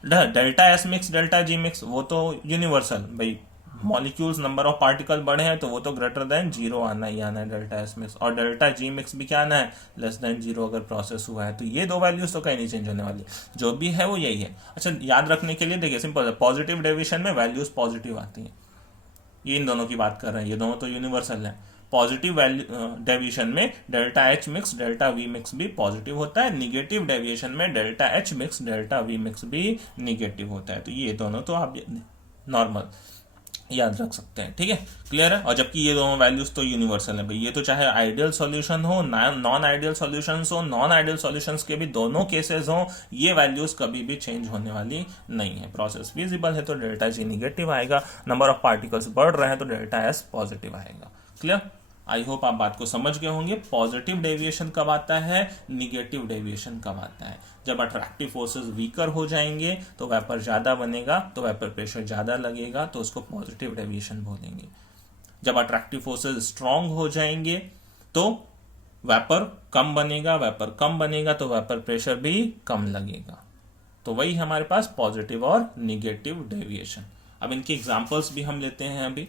Delta S mix delta G mix वो तो यूनिवर्सल, भाई मॉलिक्यूल्स नंबर ऑफ पार्टिकल बढ़े हैं तो वो तो ग्रेटर देन जीरो आना ही आना है डेल्टा एस मिक्स, और डेल्टा जी मिक्स भी क्या आना है, लेस देन जीरो अगर प्रोसेस हुआ है। तो ये दो वैल्यूज तो कहीं नहीं चेंज होने वाली, जो भी है वो यही है। अच्छा याद रखने के लिए देखिए सिंपल है, पॉजिटिव डेविएशन में वैल्यूज पॉजिटिव आती हैं, ये इन दोनों की बात कर रहे हैं, ये दोनों तो यूनिवर्सल है। पॉजिटिव डेविएशन में delta H mix delta we mix भी पॉजिटिव होता है, निगेटिव डेविएशन में delta H mix delta we mix भी निगेटिव होता है। तो ये दोनों तो आप नॉर्मल याद रख सकते हैं, ठीक है, क्लियर है। और जबकि ये दोनों वैल्यूज तो यूनिवर्सल है भाई, ये तो चाहे आइडियल सॉल्यूशन हो नॉन आइडियल सॉल्यूशंस हो, नॉन आइडियल सॉल्यूशंस के भी दोनों केसेस हो, ये वैल्यूज कभी भी चेंज होने वाली नहीं है। प्रोसेस विजिबल है तो डेल्टा जी निगेटिव आएगा, नंबर ऑफ पार्टिकल्स बढ़ रहे हैं तो डेल्टा एस पॉजिटिव आएगा। क्लियर। आई होप आप बात को समझ गए होंगे। पॉजिटिव डेविएशन कब आता है, निगेटिव डेविएशन कब आता है, जब अट्रैक्टिव फोर्सेस वीकर हो जाएंगे तो वेपर ज्यादा बनेगा, तो वेपर प्रेशर ज्यादा लगेगा तो उसको पॉजिटिव डेविएशन बोलेंगे। जब अट्रैक्टिव फोर्सेस स्ट्रांग हो जाएंगे तो वेपर कम बनेगा, वेपर कम बनेगा तो वेपर प्रेशर भी कम लगेगा। तो वही हमारे पास पॉजिटिव और निगेटिव डेविएशन। अब इनके एग्जांपल्स भी हम लेते हैं अभी,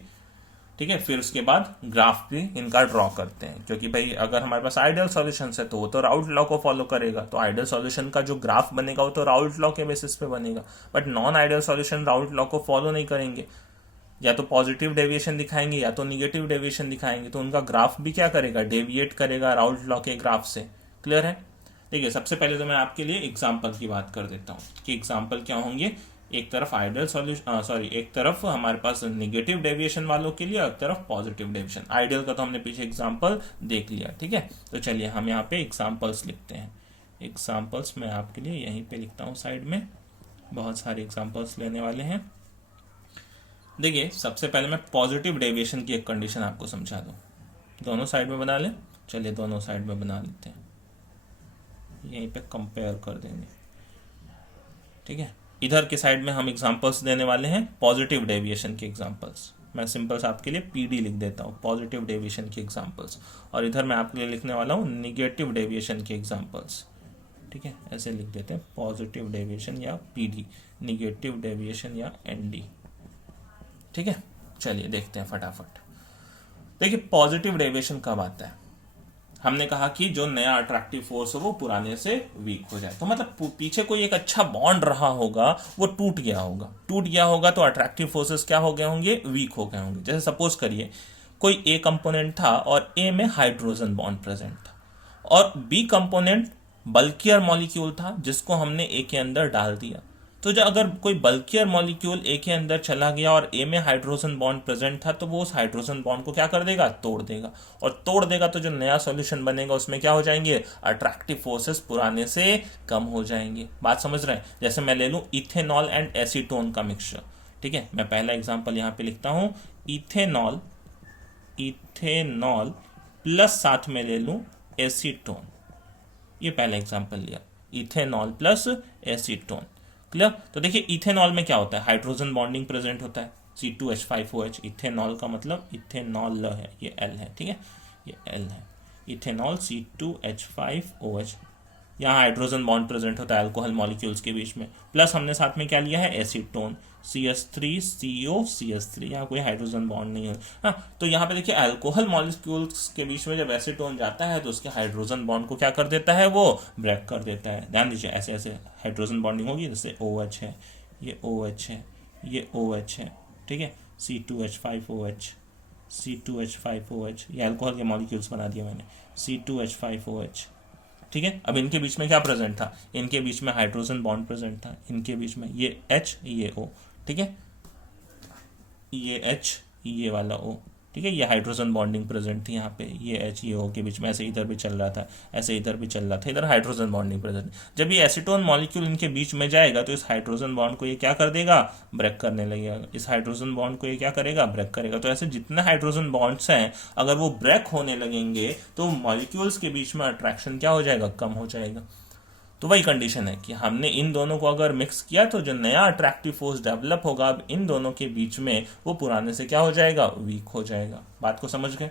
ठीक है। फिर उसके बाद ग्राफ भी इनका ड्रॉ करते हैं, क्योंकि भाई अगर हमारे पास आइडियल सॉल्यूशन है तो वो तो राउल्ट लॉ को फॉलो करेगा, तो आइडियल सॉल्यूशन का जो ग्राफ बनेगा वो तो राउल्ट लॉ के बेसिस पे बनेगा। But non ideal solution Raoult law को फॉलो नहीं करेंगे, या तो पॉजिटिव डेविएशन दिखाएंगे या तो निगेटिव डेविएशन दिखाएंगे, तो उनका ग्राफ भी क्या करेगा, डेविएट करेगा राउल्ट लॉ के ग्राफ से। क्लियर है? देखिए, सबसे पहले तो मैं आपके लिए एग्जाम्पल की बात कर देता हूँ कि एग्जाम्पल क्या होंगे। एक तरफ आइडियल सॉल्यूशन, एक तरफ हमारे पास निगेटिव डेविएशन वालों के लिए और एक तरफ पॉजिटिव डेविएशन। आइडियल का तो हमने पीछे एग्जाम्पल देख लिया, ठीक है। तो चलिए हम यहाँ पे एग्जाम्पल्स लिखते हैं। एग्जाम्पल्स मैं आपके लिए यहीं पे लिखता हूँ साइड में, बहुत सारे एग्जाम्पल्स लेने वाले हैं। देखिए, सबसे पहले मैं पॉजिटिव डेविएशन की एक कंडीशन आपको समझा दूं। दोनों साइड में बना लें, चलिए दोनों साइड में बना लेते हैं, यहीं पे कंपेयर कर देंगे, ठीक है। इधर के साइड में हम एग्जांपल्स देने वाले हैं पॉजिटिव डेविएशन के एग्जांपल्स। मैं सिंपल्स आपके लिए पीडी लिख देता हूँ, पॉजिटिव डेविएशन के एग्जांपल्स। और इधर मैं आपके लिए लिखने वाला हूँ निगेटिव डेविएशन के एग्जांपल्स, ठीक है। ऐसे लिख देते हैं, पॉजिटिव डेविएशन या पीडी, निगेटिव डेविएशन या एनडी, ठीक है। चलिए देखते हैं फटाफट। देखिए, पॉजिटिव डेविएशन कब आता है? हमने कहा कि जो नया अट्रैक्टिव फोर्स है वो पुराने से वीक हो जाए, तो मतलब पीछे कोई एक अच्छा बॉन्ड रहा होगा वो टूट गया होगा, तो अट्रैक्टिव फोर्सेस क्या हो गए होंगे, वीक हो गए होंगे। जैसे सपोज करिए कोई ए कंपोनेंट था और ए में हाइड्रोजन बॉन्ड प्रेजेंट था, और बी कंपोनेंट बल्कियर मॉलिक्यूल था जिसको हमने ए के अंदर डाल दिया। तो जब अगर कोई बल्कियर मॉलिक्यूल ए के अंदर चला गया और ए में हाइड्रोजन बॉन्ड प्रेजेंट था, तो वो उस हाइड्रोजन बॉन्ड को क्या कर देगा, तोड़ देगा। और तोड़ देगा तो जो नया सॉल्यूशन बनेगा उसमें क्या हो जाएंगे, अट्रैक्टिव फोर्सेस पुराने से कम हो जाएंगे। बात समझ रहे हैं? जैसे मैं ले लूं इथेनॉल एंड एसीटोन का मिक्सचर, ठीक है। मैं पहला एग्जाम्पल यहां पे लिखता हूं, इथेनॉल प्लस साथ में ले लूं एसीटोन। ये पहला एग्जाम्पल लिया, इथेनॉल प्लस एसीटोन। क्लियर? तो देखिए, इथेनॉल में क्या होता है, हाइड्रोजन बॉन्डिंग प्रेजेंट होता है, C2H5OH। इथेनॉल का मतलब इथेनॉल है, ये L है, ठीक है, ये L है। इथेनॉल C2H5OH, यहाँ हाइड्रोजन बॉन्ड प्रेजेंट होता है अल्कोहल मॉलिक्यूल्स के बीच में। प्लस हमने साथ में क्या लिया है, एसीटोन, CH3COCH3, यहाँ कोई हाइड्रोजन बॉन्ड नहीं है। हाँ, तो यहाँ पे देखिए अल्कोहल मॉलिक्यूल्स के बीच में जब एसीटोन जाता है तो उसके हाइड्रोजन बॉन्ड को क्या कर देता है, वो ब्रेक कर देता है। ध्यान दीजिए, ऐसे ऐसे हाइड्रोजन बॉन्डिंग होगी, जैसे OH है, ये OH है, ये OH है, ठीक है, C2H5OH, ये अल्कोहल के मॉलिक्यूल्स बना दिया मैंने, C2H5OH, ठीक है। अब इनके बीच में क्या प्रेजेंट था, इनके बीच में हाइड्रोजन बॉन्ड प्रेजेंट था, इनके बीच में ये H ये O, ठीक है, ये H ये वाला O, ठीक है। ये हाइड्रोजन बॉन्डिंग प्रेजेंट थी यहाँ पे, ये H ये O के बीच में, ऐसे इधर भी चल रहा था, ऐसे इधर भी चल रहा था, इधर हाइड्रोजन बॉन्डिंग प्रेजेंट। जब ये एसीटोन मॉलिक्यूल इनके बीच में जाएगा तो इस हाइड्रोजन बॉन्ड को ये क्या कर देगा, ब्रेक करने लगेगा। इस हाइड्रोजन बॉन्ड को ये क्या करेगा, ब्रेक करेगा। तो ऐसे जितने हाइड्रोजन बॉन्ड्स हैं अगर वो ब्रेक होने लगेंगे तो मॉलिक्यूल्स के बीच में अट्रैक्शन क्या हो जाएगा, कम हो जाएगा। तो वही कंडीशन है कि हमने इन दोनों को अगर मिक्स किया तो जो नया अट्रैक्टिव फोर्स डेवलप होगा अब इन दोनों के बीच में, वो पुराने से क्या हो जाएगा, वीक हो जाएगा। बात को समझ गए?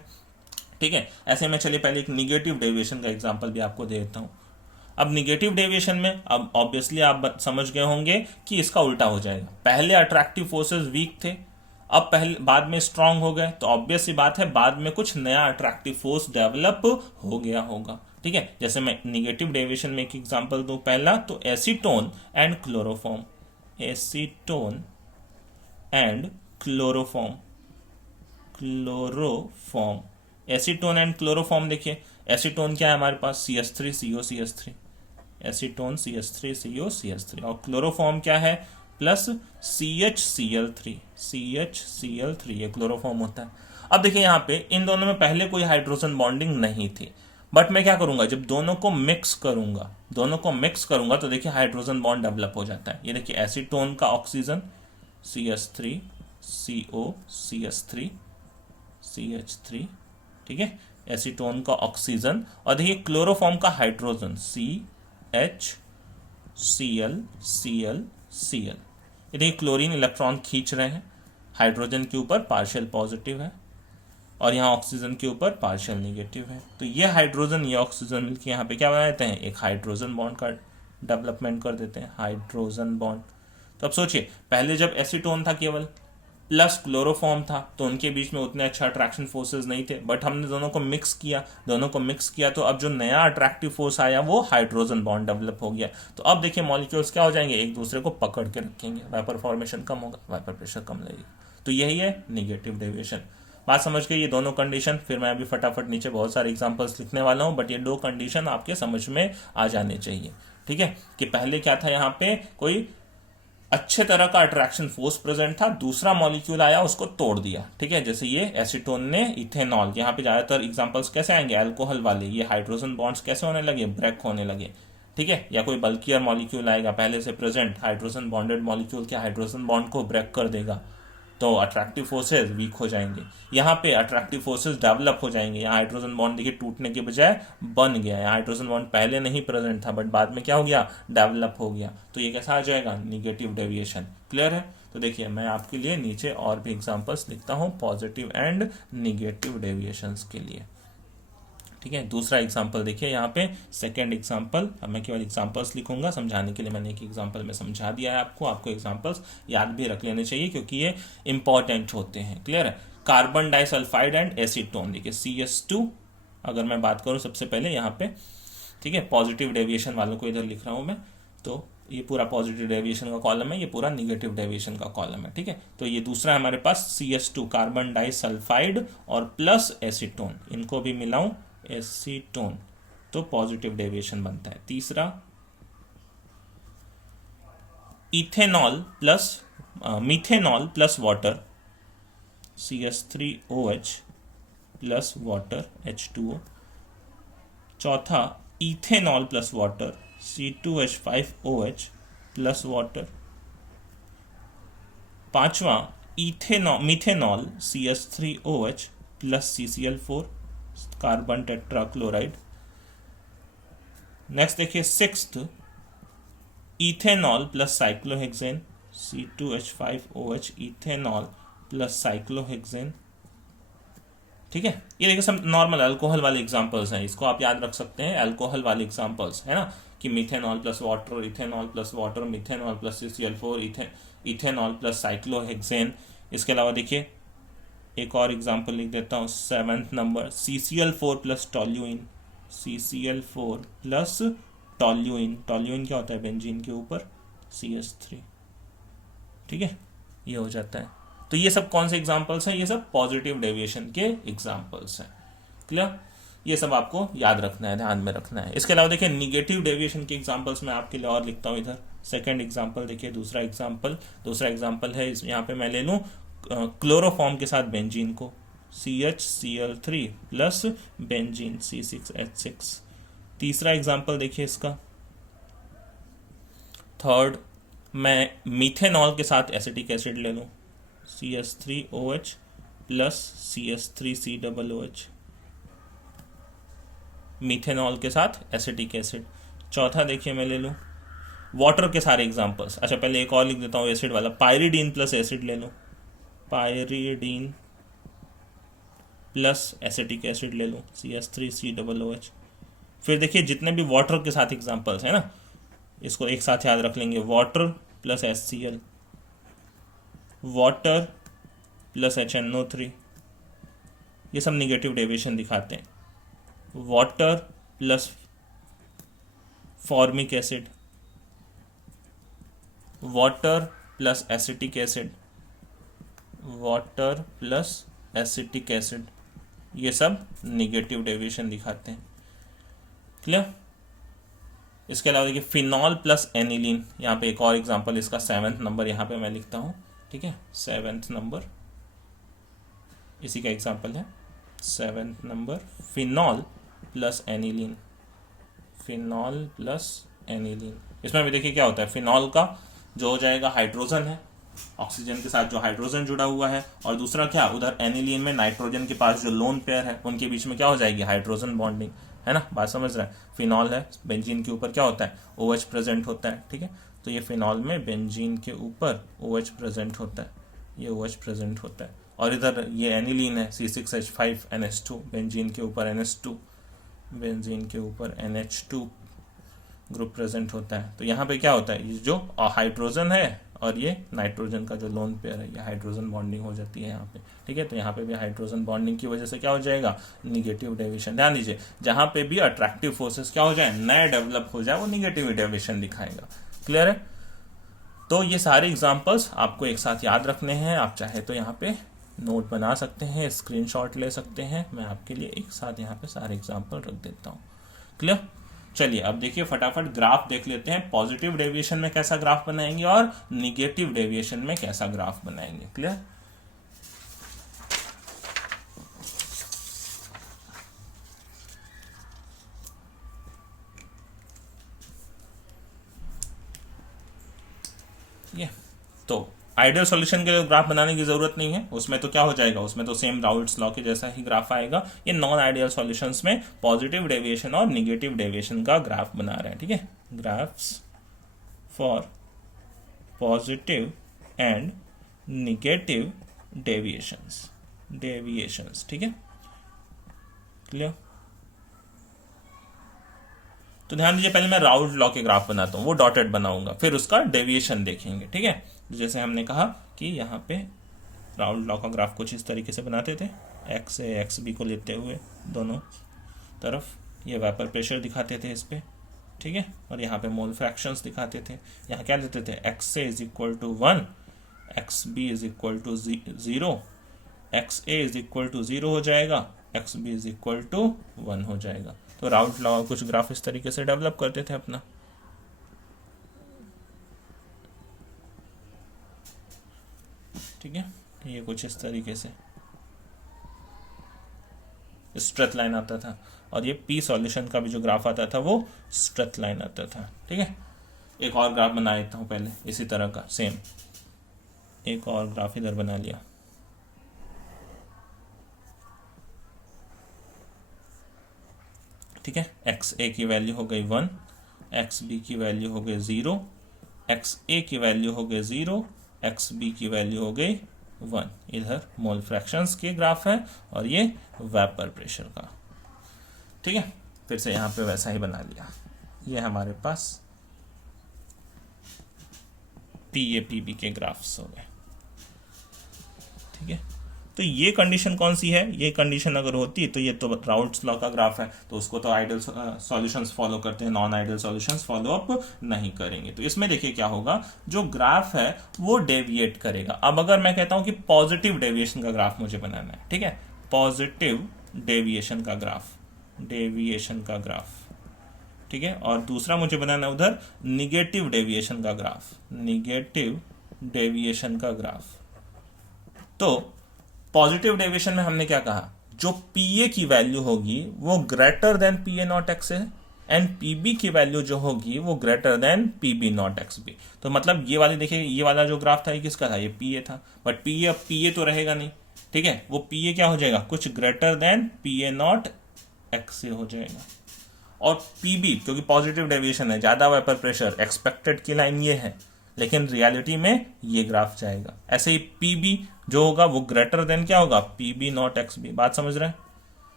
ठीक है। ऐसे में चलिए पहले एक निगेटिव डेविएशन का एग्जांपल भी आपको दे देता हूं। अब निगेटिव डेविएशन में अब ऑब्वियसली आप समझ गए होंगे कि इसका उल्टा हो जाएगा। पहले अट्रैक्टिव फोर्सेस वीक थे, अब पहले बाद में स्ट्रांग हो गए, तो ऑब्वियस सी बात है बाद में कुछ नया अट्रैक्टिव फोर्स डेवलप हो गया होगा, ठीक है। जैसे मैं निगेटिव डेविएशन में एक एग्जांपल दूं, पहला तो acetone and chloroform, acetone and chloroform, acetone and chloroform. देखिए, एसीटोन क्या है हमारे पास, CH3COCH3, एसीटोन CH3COCH3, और क्लोरोफॉर्म क्या है, प्लस CHCl3, ये क्लोरोफॉर्म होता है। अब देखिए यहाँ पे इन दोनों में पहले कोई हाइड्रोजन बॉन्डिंग नहीं थी, बट मैं क्या करूंगा, जब दोनों को मिक्स करूंगा तो देखिए हाइड्रोजन बॉन्ड डेवलप हो जाता है। ये देखिए एसीटोन का ऑक्सीजन CH3COCH3, ठीक है, एसीटोन का ऑक्सीजन, और देखिए क्लोरोफॉर्म का हाइड्रोजन CHCl। ये देखिए क्लोरीन इलेक्ट्रॉन खींच रहे हैं, हाइड्रोजन के ऊपर पार्शियल पॉजिटिव है, और यहाँ ऑक्सीजन के ऊपर पार्शियल नेगेटिव है। तो ये हाइड्रोजन ये ऑक्सीजन मिलकर यहाँ पे क्या बना देते हैं, एक हाइड्रोजन बॉन्ड का डेवलपमेंट कर देते हैं, हाइड्रोजन बॉन्ड। तो अब सोचिए, पहले जब एसीटोन था केवल प्लस क्लोरोफॉर्म था तो उनके बीच में उतने अच्छा अट्रैक्शन फोर्सेस नहीं थे, बट हमने दोनों को मिक्स किया तो अब जो नया अट्रैक्टिव फोर्स आया वो हाइड्रोजन बॉन्ड डेवलप हो गया। तो अब देखिए मॉलिक्यूल्स क्या हो जाएंगे, एक दूसरे को पकड़ के रखेंगे, वेपर फॉर्मेशन कम होगा, वेपर प्रेशर कम लगेगा। तो यही है निगेटिव डेविएशन। बात समझ गई, ये दोनों कंडीशन। फिर मैं अभी फटाफट नीचे बहुत सारे एग्जांपल्स लिखने वाला हूं, बट ये दो कंडीशन आपके समझ में आ जाने चाहिए। ठीक है, कि पहले क्या था, यहाँ पे कोई अच्छे तरह का अट्रैक्शन फोर्स प्रेजेंट था, दूसरा मॉलिक्यूल आया उसको तोड़ दिया। ठीक है, जैसे ये एसीटोन ने इथेनॉल, यहाँ पे ज्यादातर एग्जांपल्स कैसे आएंगे, अल्कोहल वाले, ये हाइड्रोजन बॉन्ड्स कैसे होने लगे, ब्रेक होने लगे। ठीक है, या कोई बल्कियर मॉलिक्यूल आएगा पहले से प्रेजेंट हाइड्रोजन बॉन्डेड मॉलिक्यूल के हाइड्रोजन बॉन्ड को ब्रेक कर देगा, तो अट्रैक्टिव फोर्सेस वीक हो जाएंगे। यहाँ पे अट्रैक्टिव फोर्सेस डेवलप हो जाएंगे। यहाँ हाइड्रोजन बॉन्ड देखिए टूटने के बजाय बन गया है, हाइड्रोजन बॉन्ड पहले नहीं प्रेजेंट था बट बाद में क्या हो गया, डेवलप हो गया। तो ये कैसा आ जाएगा, निगेटिव डेविएशन। क्लियर है? तो देखिए मैं आपके लिए नीचे और भी एग्जांपल्स लिखता हूं पॉजिटिव एंड निगेटिव डेविएशंस के लिए। ठीक है, दूसरा एग्जाम्पल देखिए यहाँ पे, सेकेंड एग्जाम्पल। अब मैं केवल एग्जाम्पल्स लिखूंगा, समझाने के लिए मैंने एक एग्जाम्पल में समझा दिया है आपको एग्जाम्पल्स याद भी रख लेने चाहिए क्योंकि ये इंपॉर्टेंट होते हैं। क्लियर है? कार्बन डाइसल्फाइड एंड एसीटोन, देखिए CS2 अगर मैं बात करूं सबसे पहले यहाँ पे, ठीक है, पॉजिटिव डेविएशन वालों को इधर लिख रहा हूं मैं, तो ये पूरा पॉजिटिव डेविएशन का कॉलम है, ये पूरा निगेटिव डेविएशन का कॉलम है। ठीक है, तो ये दूसरा हमारे पास CS2 कार्बन डाइसल्फाइड और प्लस एसीटोन, इनको भी मिलाऊं एसीटोन, तो पॉजिटिव डेविएशन बनता है। तीसरा ethanol plus methanol plus water CS3OH plus water H2O। चौथा ethanol plus water C2H5OH plus water. पांचवा methanol CS3OH plus CCl4 carbon tetrachloride. Next देखिए sixth ethanol plus cyclohexane C2H5OH ethanol plus cyclohexane. ठीक है, ये देखिए सब नॉर्मल अल्कोहल वाले एग्जांपल्स हैं, इसको आप याद रख सकते हैं, अल्कोहल वाले एग्जांपल्स है ना, कि methanol plus water, ethanol plus water, methanol plus CCl4, ethanol plus cyclohexane. इसके अलावा देखिए एक और एग्जांपल लिख देता हूँ, 7th number CCl4 plus toluene, CCl4 plus toluene, toluene क्या होता है, बेंजीन के ऊपर CH3। ठीक है, ये हो जाता है। तो ये सब कौन से एग्जांपल्स हैं, ये सब पॉजिटिव डेविएशन के एग्जांपल्स हैं। क्लियर? ये सब आपको याद रखना है, ध्यान में रखना है। इसके अलावा देखिए निगेटिव डेविएशन के एग्जांपल्स मैं आपके लिए और लिखता हूँ इधर। सेकंड एग्जांपल देखिए, दूसरा एग्जांपल है, यहाँ पे मैं ले लूँ क्लोरोफॉर्म के साथ बेंजीन को, CHCl3 प्लस बेंजीन C6H6। तीसरा एग्जांपल देखिए इसका, थर्ड मैं मीथेनॉल के साथ एसिटिक एसिड ले लूं, CH3OH प्लस CH3COOH, मीथेनॉल के साथ एसिटिक एसिड। चौथा देखिए मैं ले लूं वाटर के सारे एग्जांपल्स। अच्छा पहले एक और लिख देता हूं एसिड वाला, पायरिडीन प्लस एसिड ले लूं, पायरिडीन प्लस एसिटिक एसिड ले लूं, CH3COOH। फिर देखिए जितने भी वाटर के साथ एग्जांपल्स है ना, इसको एक साथ याद रख लेंगे, water plus HCl, water plus HNO3, ये सब निगेटिव डेविएशन दिखाते हैं। Water plus formic acid, water plus acetic acid, water plus acetic acid, ये सब निगेटिव डेविएशन दिखाते हैं। क्लियर? इसके अलावा देखिए फिनॉल प्लस एनिलीन, यहाँ पे एक और एग्जांपल, इसका 7th नंबर यहाँ पे मैं लिखता हूँ। ठीक है, 7th नंबर इसी का एग्जांपल है, 7th number phenol plus aniline, phenol plus aniline. इसमें भी देखिए क्या होता है, फिनॉल का जो हो जाएगा हाइड्रोजन है, ऑक्सीजन के साथ जो हाइड्रोजन जुड़ा हुआ है, और दूसरा क्या, उधर एनिलीन में नाइट्रोजन के पास जो लोन पेयर है उनके बीच में क्या हो जाएगी, हाइड्रोजन बॉन्डिंग, है ना, बात समझ रहे हैं। फिनॉल है, बेंजीन के ऊपर क्या होता है, OH प्रेजेंट होता है। ठीक है, तो ये फिनॉल में बेंजीन के ऊपर OH प्रेजेंट होता है, ये OH प्रेजेंट होता है, और इधर ये एनिलीन है C6H5NH2, बेंजीन के ऊपर NH2, बेंजीन के ऊपर NH2 ग्रुप प्रेजेंट होता है। तो यहाँ पे क्या होता है, ये जो हाइड्रोजन है और ये नाइट्रोजन का जो लोन पेयर है, ये हाइड्रोजन बॉन्डिंग हो जाती है यहाँ पे, ठीक है। तो यहाँ पे भी हाइड्रोजन बॉन्डिंग की वजह से क्या हो जाएगा, निगेटिव डेविएशन। ध्यान दीजिए, जहां पे भी अट्रैक्टिव फोर्सेस क्या हो जाए, नए डेवलप हो जाए, वो निगेटिव डेविएशन दिखाएगा। क्लियर है। तो ये सारे एग्जांपल्स आपको एक साथ याद रखने हैं। आप चाहे तो यहाँ पे नोट बना सकते हैं, स्क्रीनशॉट ले सकते हैं। मैं आपके लिए एक साथ यहाँ पे सारे एग्जांपल रख देता हूँ। क्लियर। चलिए अब देखिए फटाफट ग्राफ देख लेते हैं, पॉजिटिव डेविएशन में कैसा ग्राफ बनाएंगे और निगेटिव डेविएशन में कैसा ग्राफ बनाएंगे। क्लियर। ये तो आइडियल सॉल्यूशन के लिए ग्राफ बनाने की जरूरत नहीं है, उसमें तो क्या हो जाएगा, उसमें तो सेम राउल्ट्स लॉ के जैसा ही ग्राफ आएगा। ये नॉन आइडियल सॉल्यूशंस में पॉजिटिव डेविएशन और निगेटिव डेविएशन का ग्राफ बना रहे हैं, ठीक है। Graphs for positive and negative deviations, ठीक है। क्लियर। तो ध्यान दीजिए, पहले मैं राउल्ट लॉ के ग्राफ बनाता हूँ, वो डॉटेड बनाऊंगा, फिर उसका डेविएशन देखेंगे, ठीक है। जैसे हमने कहा कि यहाँ पे राउल्ट लॉ का ग्राफ कुछ इस तरीके से बनाते थे, एक्स ए एक्स बी को लेते हुए दोनों तरफ, ये वेपर प्रेशर दिखाते थे इस पे, ठीक है। और यहाँ पे मोल फ्रैक्शंस दिखाते थे। यहाँ क्या लेते थे, X A is equal to 1, X B is equal to 0, X A is equal to 0 हो जाएगा, X B is equal to 1 हो जाएगा। तो राउल्ट लॉ कुछ ग्राफ इस तरीके से डेवलप करते थे अपना, ठीक है। ये कुछ इस तरीके से स्ट्रेट लाइन आता था, और ये पी सॉल्यूशन का भी जो ग्राफ आता था वो स्ट्रेट लाइन आता था, ठीक है। एक और ग्राफ बना लेता हूं पहले इसी तरह का, सेम एक और ग्राफ इधर बना लिया। ठीक है, एक्स ए की वैल्यू हो गई 1, एक्स बी की वैल्यू हो गई 0, एक्स ए की वैल्यू हो गई 0, एक्स बी की वैल्यू हो गई 1। इधर मोल फ्रैक्शंस के ग्राफ है और ये वेपर प्रेशर का, ठीक है। फिर से यहाँ पे वैसा ही बना लिया। ये हमारे पास पी ए पी बी के ग्राफ्स हो गए, ठीक है। तो ये कंडीशन कौन सी है, ये कंडीशन अगर होती तो ये तो राउल्ट्स लॉ का ग्राफ है, तो उसको तो आइडियल सॉल्यूशंस फॉलो करते हैं, non ideal solutions follow up नहीं करेंगे। तो इसमें देखिए क्या होगा, जो ग्राफ है वो डेविएट करेगा। अब अगर मैं कहता हूं कि पॉजिटिव डेविएशन का ग्राफ मुझे बनाना है, ठीक है, पॉजिटिव डेविएशन का ग्राफ, ठीक है, और दूसरा मुझे बनाना है उधर निगेटिव डेविएशन का ग्राफ। तो पॉजिटिव डेविएशन में हमने क्या कहा, जो पीए की वैल्यू होगी वो greater than PA not X है, एंड पीबी की वैल्यू जो होगी वो greater than PB not x B. तो मतलब ये वाली देखिए, ये वाला जो ग्राफ था ये किसका था, ये पीए था, बट पीए अब पीए तो रहेगा नहीं, ठीक है। वो पीए क्या हो जाएगा, कुछ greater than PA not x हो जाएगा। और पीबी, क्योंकि पॉजिटिव डेविएशन है, ज्यादा वेपर प्रेशर, एक्सपेक्टेड की लाइन ये है, लेकिन रियलिटी में ये ग्राफ जाएगा। ऐसे ही पीबी जो होगा वो ग्रेटर देन क्या होगा, पीबी नॉट एक्स बी। बात समझ रहे हैं।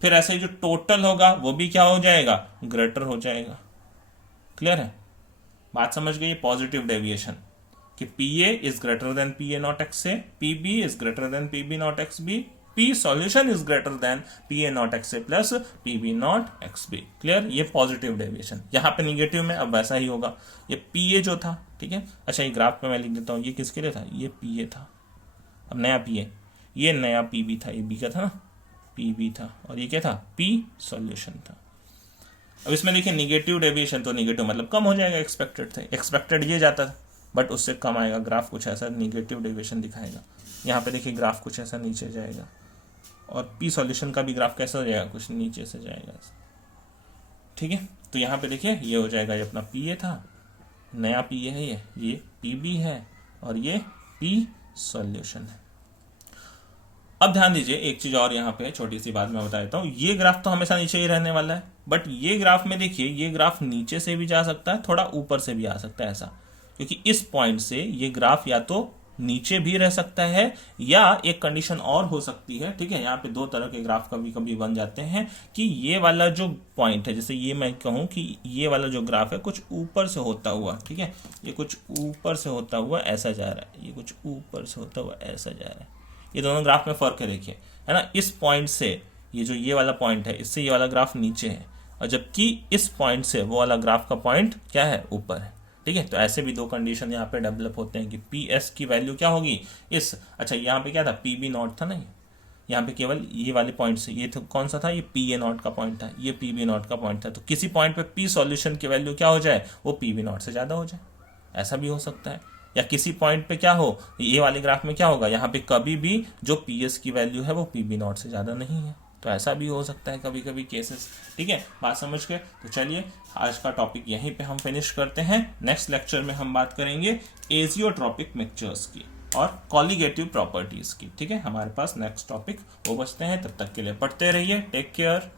फिर ऐसे ही जो टोटल होगा वो भी क्या हो जाएगा, ग्रेटर हो जाएगा। क्लियर है, बात समझ गई। पॉजिटिव डेविएशन कि PA is greater than PA not x A, PB is greater than PB not x B, P solution is greater than PA not x A plus PB not x B. Clear, ये पॉजिटिव डेविएशन। यहाँ पे निगेटिव में अब वैसा ही होगा, ये पीए जो था, ठीक है। अच्छा, ये ग्राफ पे मैं लिख देता हूँ, ये किसके लिए था, ये पीए था। अब नया पीए, ये नया पीबी था, ये बी का था ना, पीबी था, और ये क्या था, पी सॉल्यूशन था। अब इसमें देखिए निगेटिव डेविएशन, तो निगेटिव मतलब कम हो जाएगा, एक्सपेक्टेड थे, एक्सपेक्टेड ये जाता था, बट उससे कम आएगा। ग्राफ कुछ ऐसा निगेटिव डेविएशन दिखाएगा। यहाँ पे देखिए ग्राफ कुछ ऐसा नीचे जाएगा, और पी सॉल्यूशन का भी ग्राफ कैसा हो जाएगा, कुछ नीचे से जाएगा, ठीक है। तो यहाँ पे देखिए ये हो जाएगा, ये अपना पीए था, नया पीए है, ये पीबी है, और ये पी सॉल्यूशन है। अब ध्यान दीजिए एक चीज और, यहाँ पे छोटी सी बात मैं बता देता हूँ। ये ग्राफ तो हमेशा नीचे ही रहने वाला है, बट ये ग्राफ में देखिए, ये ग्राफ नीचे से भी जा सकता है, थोड़ा ऊपर से भी आ सकता है, ऐसा, क्योंकि इस पॉइंट से ये ग्राफ या तो नीचे भी रह सकता है, या एक कंडीशन और हो सकती है, ठीक है। यहाँ पे दो तरह के ग्राफ कभी कभी बन जाते हैं कि ये वाला जो पॉइंट है, जैसे ये मैं कहूँ कि ये वाला जो ग्राफ है कुछ ऊपर से होता हुआ, ठीक है, ये कुछ ऊपर से होता हुआ ऐसा जा रहा है, ये कुछ ऊपर से होता हुआ ऐसा जा रहा है। ये दोनों ग्राफ में फर्क है, देखिए, है ना। इस पॉइंट से ये जो ये वाला पॉइंट है, इससे ये वाला ग्राफ नीचे है, और जबकि इस पॉइंट से वो वाला ग्राफ का पॉइंट क्या है, ऊपर है, ठीक है। तो ऐसे भी दो कंडीशन यहाँ पे डेवलप होते हैं कि पी एस की वैल्यू क्या होगी इस, अच्छा यहाँ पे क्या था, पी बी नॉट था ना, यहाँ पे केवल ये वाले पॉइंट से, ये तो कौन सा था, ये पी ए नॉट का पॉइंट था, ये पी बी नॉट का पॉइंट था। तो किसी पॉइंट पे पी सॉल्यूशन की वैल्यू क्या हो जाए, वो पी बी नॉट से ज़्यादा हो जाए, ऐसा भी हो सकता है। या किसी पॉइंट पे क्या हो, ये वाले ग्राफ में क्या होगा, यहाँ पे कभी भी जो पी एस की वैल्यू है वो पी बी नॉट से ज़्यादा नहीं है। तो ऐसा भी हो सकता है कभी कभी केसेस, ठीक है, बात समझ के। तो चलिए आज का टॉपिक यहीं पे हम फिनिश करते हैं। नेक्स्ट लेक्चर में हम बात करेंगे एजियोट्रॉपिक मिक्सचर्स की और कॉलिगेटिव प्रॉपर्टीज की, ठीक है। हमारे पास नेक्स्ट टॉपिक वो बचते हैं, तब तक के लिए पढ़ते रहिए। Take care.